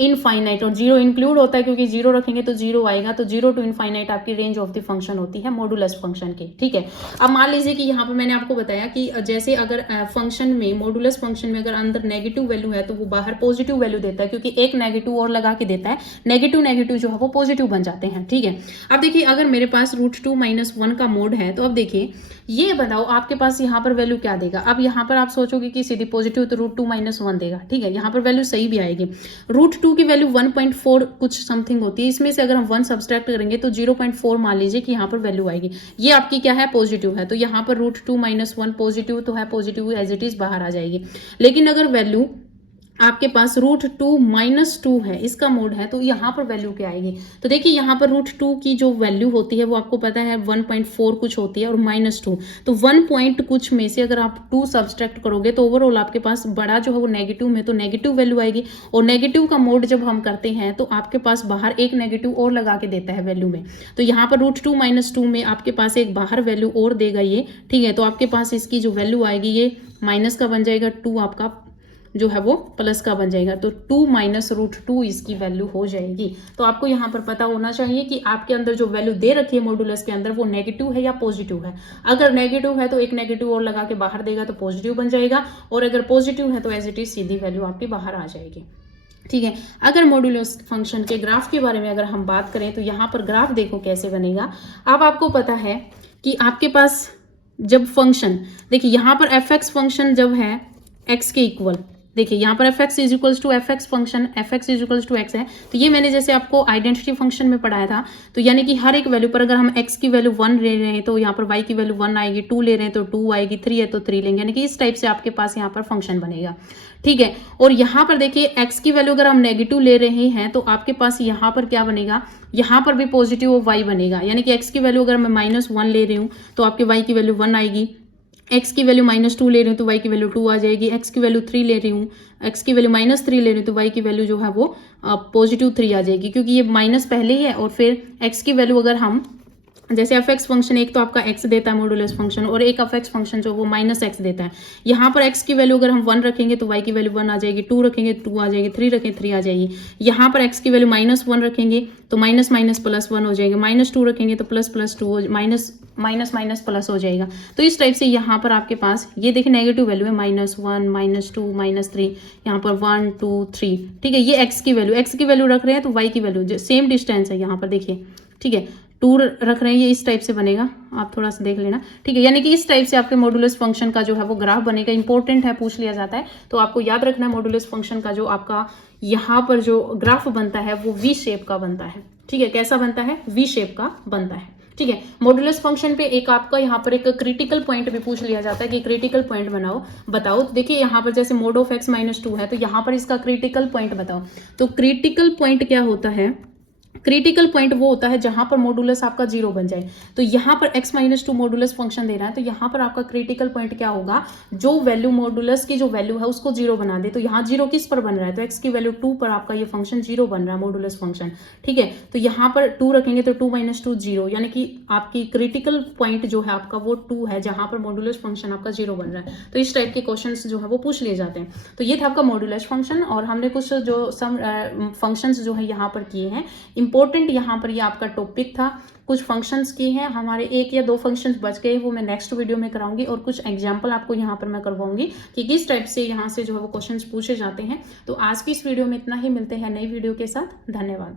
इनफाइनाइट, और 0 इंक्लूड होता है क्योंकि 0 रखेंगे तो 0 आएगा, तो 0 टू इनफाइनाइट आपकी रेंज ऑफ द फंक्शन होती है मॉडुलस फंक्शन की। ठीक है, अब मान लीजिए कि यहाँ पर मैंने आपको बताया कि जैसे अगर फंक्शन में, मॉडुलस फंक्शन में अगर अंदर नेगेटिव वैल्यू है तो वो बाहर पॉजिटिव वैल्यू देता है, क्योंकि एक नेगेटिव और लगा के देता है, नेगेटिव नेगेटिव जो है वो पॉजिटिव बन जाते हैं। ठीक है, अब देखिए अगर मेरे पास √2 - 1 का मोड है, तो अब देखिए ये बताओ आपके पास यहाँ पर वैल्यू क्या देगा। अब यहाँ पर आप सोचोगे कि सीधी पॉजिटिव तो √2 - 1 देगा। ठीक है, यहाँ पर वैल्यू सही भी आएगी। √2 की वैल्यू 1.4 कुछ समथिंग होती है, इसमें से अगर हम 1 सब्सट्रैक्ट करेंगे तो 0.4 मान लीजिए कि यहाँ पर वैल्यू आएगी। ये आपकी क्या है, पॉजिटिव है, तो यहाँ पर √2 - 1 पॉजिटिव तो है, पॉजिटिव एज इट इज बाहर आ जाएगी। लेकिन अगर वैल्यू आपके पास √2 - 2 है, इसका मोड है, तो यहाँ पर वैल्यू क्या आएगी? तो देखिए यहाँ पर √2 की जो वैल्यू होती है वो आपको पता है 1.4 कुछ होती है और -2, तो 1 पॉइंट कुछ में से अगर आप 2 सब्सट्रैक्ट करोगे तो ओवरऑल आपके पास बड़ा जो है वो नेगेटिव में, तो नेगेटिव वैल्यू आएगी। और नेगेटिव का मोड जब हम करते हैं तो आपके पास बाहर एक नेगेटिव और लगा के देता है वैल्यू में, तो यहाँ पर √2 - 2 में आपके पास एक बाहर वैल्यू और देगा ये, ठीक है। तो आपके पास इसकी जो वैल्यू आएगी ये माइनस का बन जाएगा, 2 आपका जो है वो प्लस का बन जाएगा, तो 2 - √2 इसकी वैल्यू हो जाएगी। तो आपको यहाँ पर पता होना चाहिए कि आपके अंदर जो वैल्यू दे रखी है मॉडुलस के अंदर वो नेगेटिव है या पॉजिटिव है। अगर नेगेटिव है तो एक नेगेटिव और लगा के बाहर देगा तो पॉजिटिव बन जाएगा, और अगर पॉजिटिव है तो एज इट इज सीधी वैल्यू आपकी बाहर आ जाएगी, ठीक है। अगर मॉडुलस फंक्शन के ग्राफ के बारे में अगर हम बात करें तो यहाँ पर ग्राफ देखो कैसे बनेगा। अब आपको पता है कि आपके पास जब फंक्शन, देखिए यहाँ पर f(x) फंक्शन जब है x के इक्वल, देखिए यहाँ पर f(x) = f(x) function f(x) = x है, तो ये मैंने जैसे आपको आइडेंटिटी फंक्शन में पढ़ाया था, तो यानी कि हर एक वैल्यू पर अगर हम x की वैल्यू 1 ले रहे हैं तो यहाँ पर y की वैल्यू 1 आएगी, 2 ले रहे हैं तो 2 आएगी, 3 है तो 3 लेंगे, यानी कि इस टाइप से आपके पास यहाँ पर फंक्शन बनेगा, ठीक है। और यहाँ पर देखिए x की वैल्यू अगर हम नेगेटिव ले रहे हैं तो आपके पास यहाँ पर क्या बनेगा, यहाँ पर भी पॉजिटिव और y बनेगा, यानी कि x की वैल्यू अगर मैं -1 ले रही हूँ तो आपके y की वैल्यू 1 आएगी, x की वैल्यू -2 ले रही हूँ तो y की वैल्यू 2 आ जाएगी, x की वैल्यू 3 ले रही हूँ, x की वैल्यू -3 ले रही हूँ तो y की वैल्यू जो है वो +3 आ जाएगी, क्योंकि ये माइनस पहले ही है। और फिर x की वैल्यू अगर हम जैसे f(x) फंक्शन एक तो आपका x देता है मॉडुलस फंक्शन, और एक f(x) फंक्शन जो वो -x देता है। यहाँ पर x की वैल्यू अगर हम 1 रखेंगे तो y की वैल्यू 1 आ जाएगी, 2 रखेंगे 2 आ जाएगी, 3 रखेंगे 3 आ जाएगी। यहाँ पर x की वैल्यू -1 रखेंगे तो माइनस प्लस 1 हो जाएगा, -2 रखेंगे तो प्लस प्लस 2 माइनस प्लस हो जाएगा। तो इस टाइप से यहाँ पर आपके पास ये देखिए नेगेटिव वैल्यू है -1 -2 -3, यहाँ पर 1 2 3, ठीक है। ये x की वैल्यू रख रहे हैं तो y की वैल्यू सेम डिस्टेंस है यहाँ पर देखिए, ठीक है, 2 रख रहे हैं, ये इस टाइप से बनेगा, आप थोड़ा सा देख लेना, ठीक है। यानी कि इस टाइप से आपके मॉडुलस फंक्शन का जो है वो ग्राफ बनेगा। इंपॉर्टेंट है, पूछ लिया जाता है, तो आपको याद रखना है मॉडुलस फंक्शन का जो आपका यहाँ पर जो ग्राफ बनता है वो वी शेप का बनता है, ठीक है। कैसा बनता है? वी शेप का बनता है, ठीक है। मॉडुलस फंक्शन पे एक आपका यहाँ पर एक क्रिटिकल पॉइंट भी पूछ लिया जाता है कि क्रिटिकल पॉइंट बताओ। देखिए यहाँ पर जैसे mod ऑफ x - 2 है तो यहाँ पर इसका क्रिटिकल पॉइंट बताओ। तो क्रिटिकल पॉइंट क्या होता है? क्रिटिकल पॉइंट वो होता है जहां पर मॉडुलस आपका 0 बन जाए। तो यहाँ पर x - 2 मॉडुलस फंक्शन दे रहा है, तो यहाँ पर आपका क्रिटिकल पॉइंट क्या होगा, जो वैल्यू मॉडुलस की जो वैल्यू है उसको 0 बना दे। तो यहाँ 0 किस पर बन रहा है? तो x की वैल्यू 2 पर आपका ये फंक्शन 0 बन रहा है, मॉडुलस फंक्शन, ठीक है। तो यहाँ पर 2 रखेंगे तो 2 - 2 0, यानी कि आपकी क्रिटिकल पॉइंट जो है आपका वो 2 है, जहां पर मॉडुलस फंक्शन आपका 0 बन रहा है। तो इस टाइप के क्वेश्चन जो है वो पूछ लिए जाते हैं। तो ये था आपका मॉडुलस फंक्शन, और हमने कुछ जो सम फंक्शंस जो है यहाँ पर किए हैं। इंपॉर्टेंट यहाँ पर ये आपका टॉपिक था, कुछ फंक्शंस किए हैं हमारे, 1 या 2 फंक्शंस बच गए, वो मैं नेक्स्ट वीडियो में कराऊंगी, और कुछ एग्जांपल आपको यहाँ पर मैं करवाऊंगी कि किस टाइप से यहाँ से जो है वो क्वेश्चंस पूछे जाते हैं। तो आज की इस वीडियो में इतना ही, मिलते हैं नई वीडियो के साथ, धन्यवाद।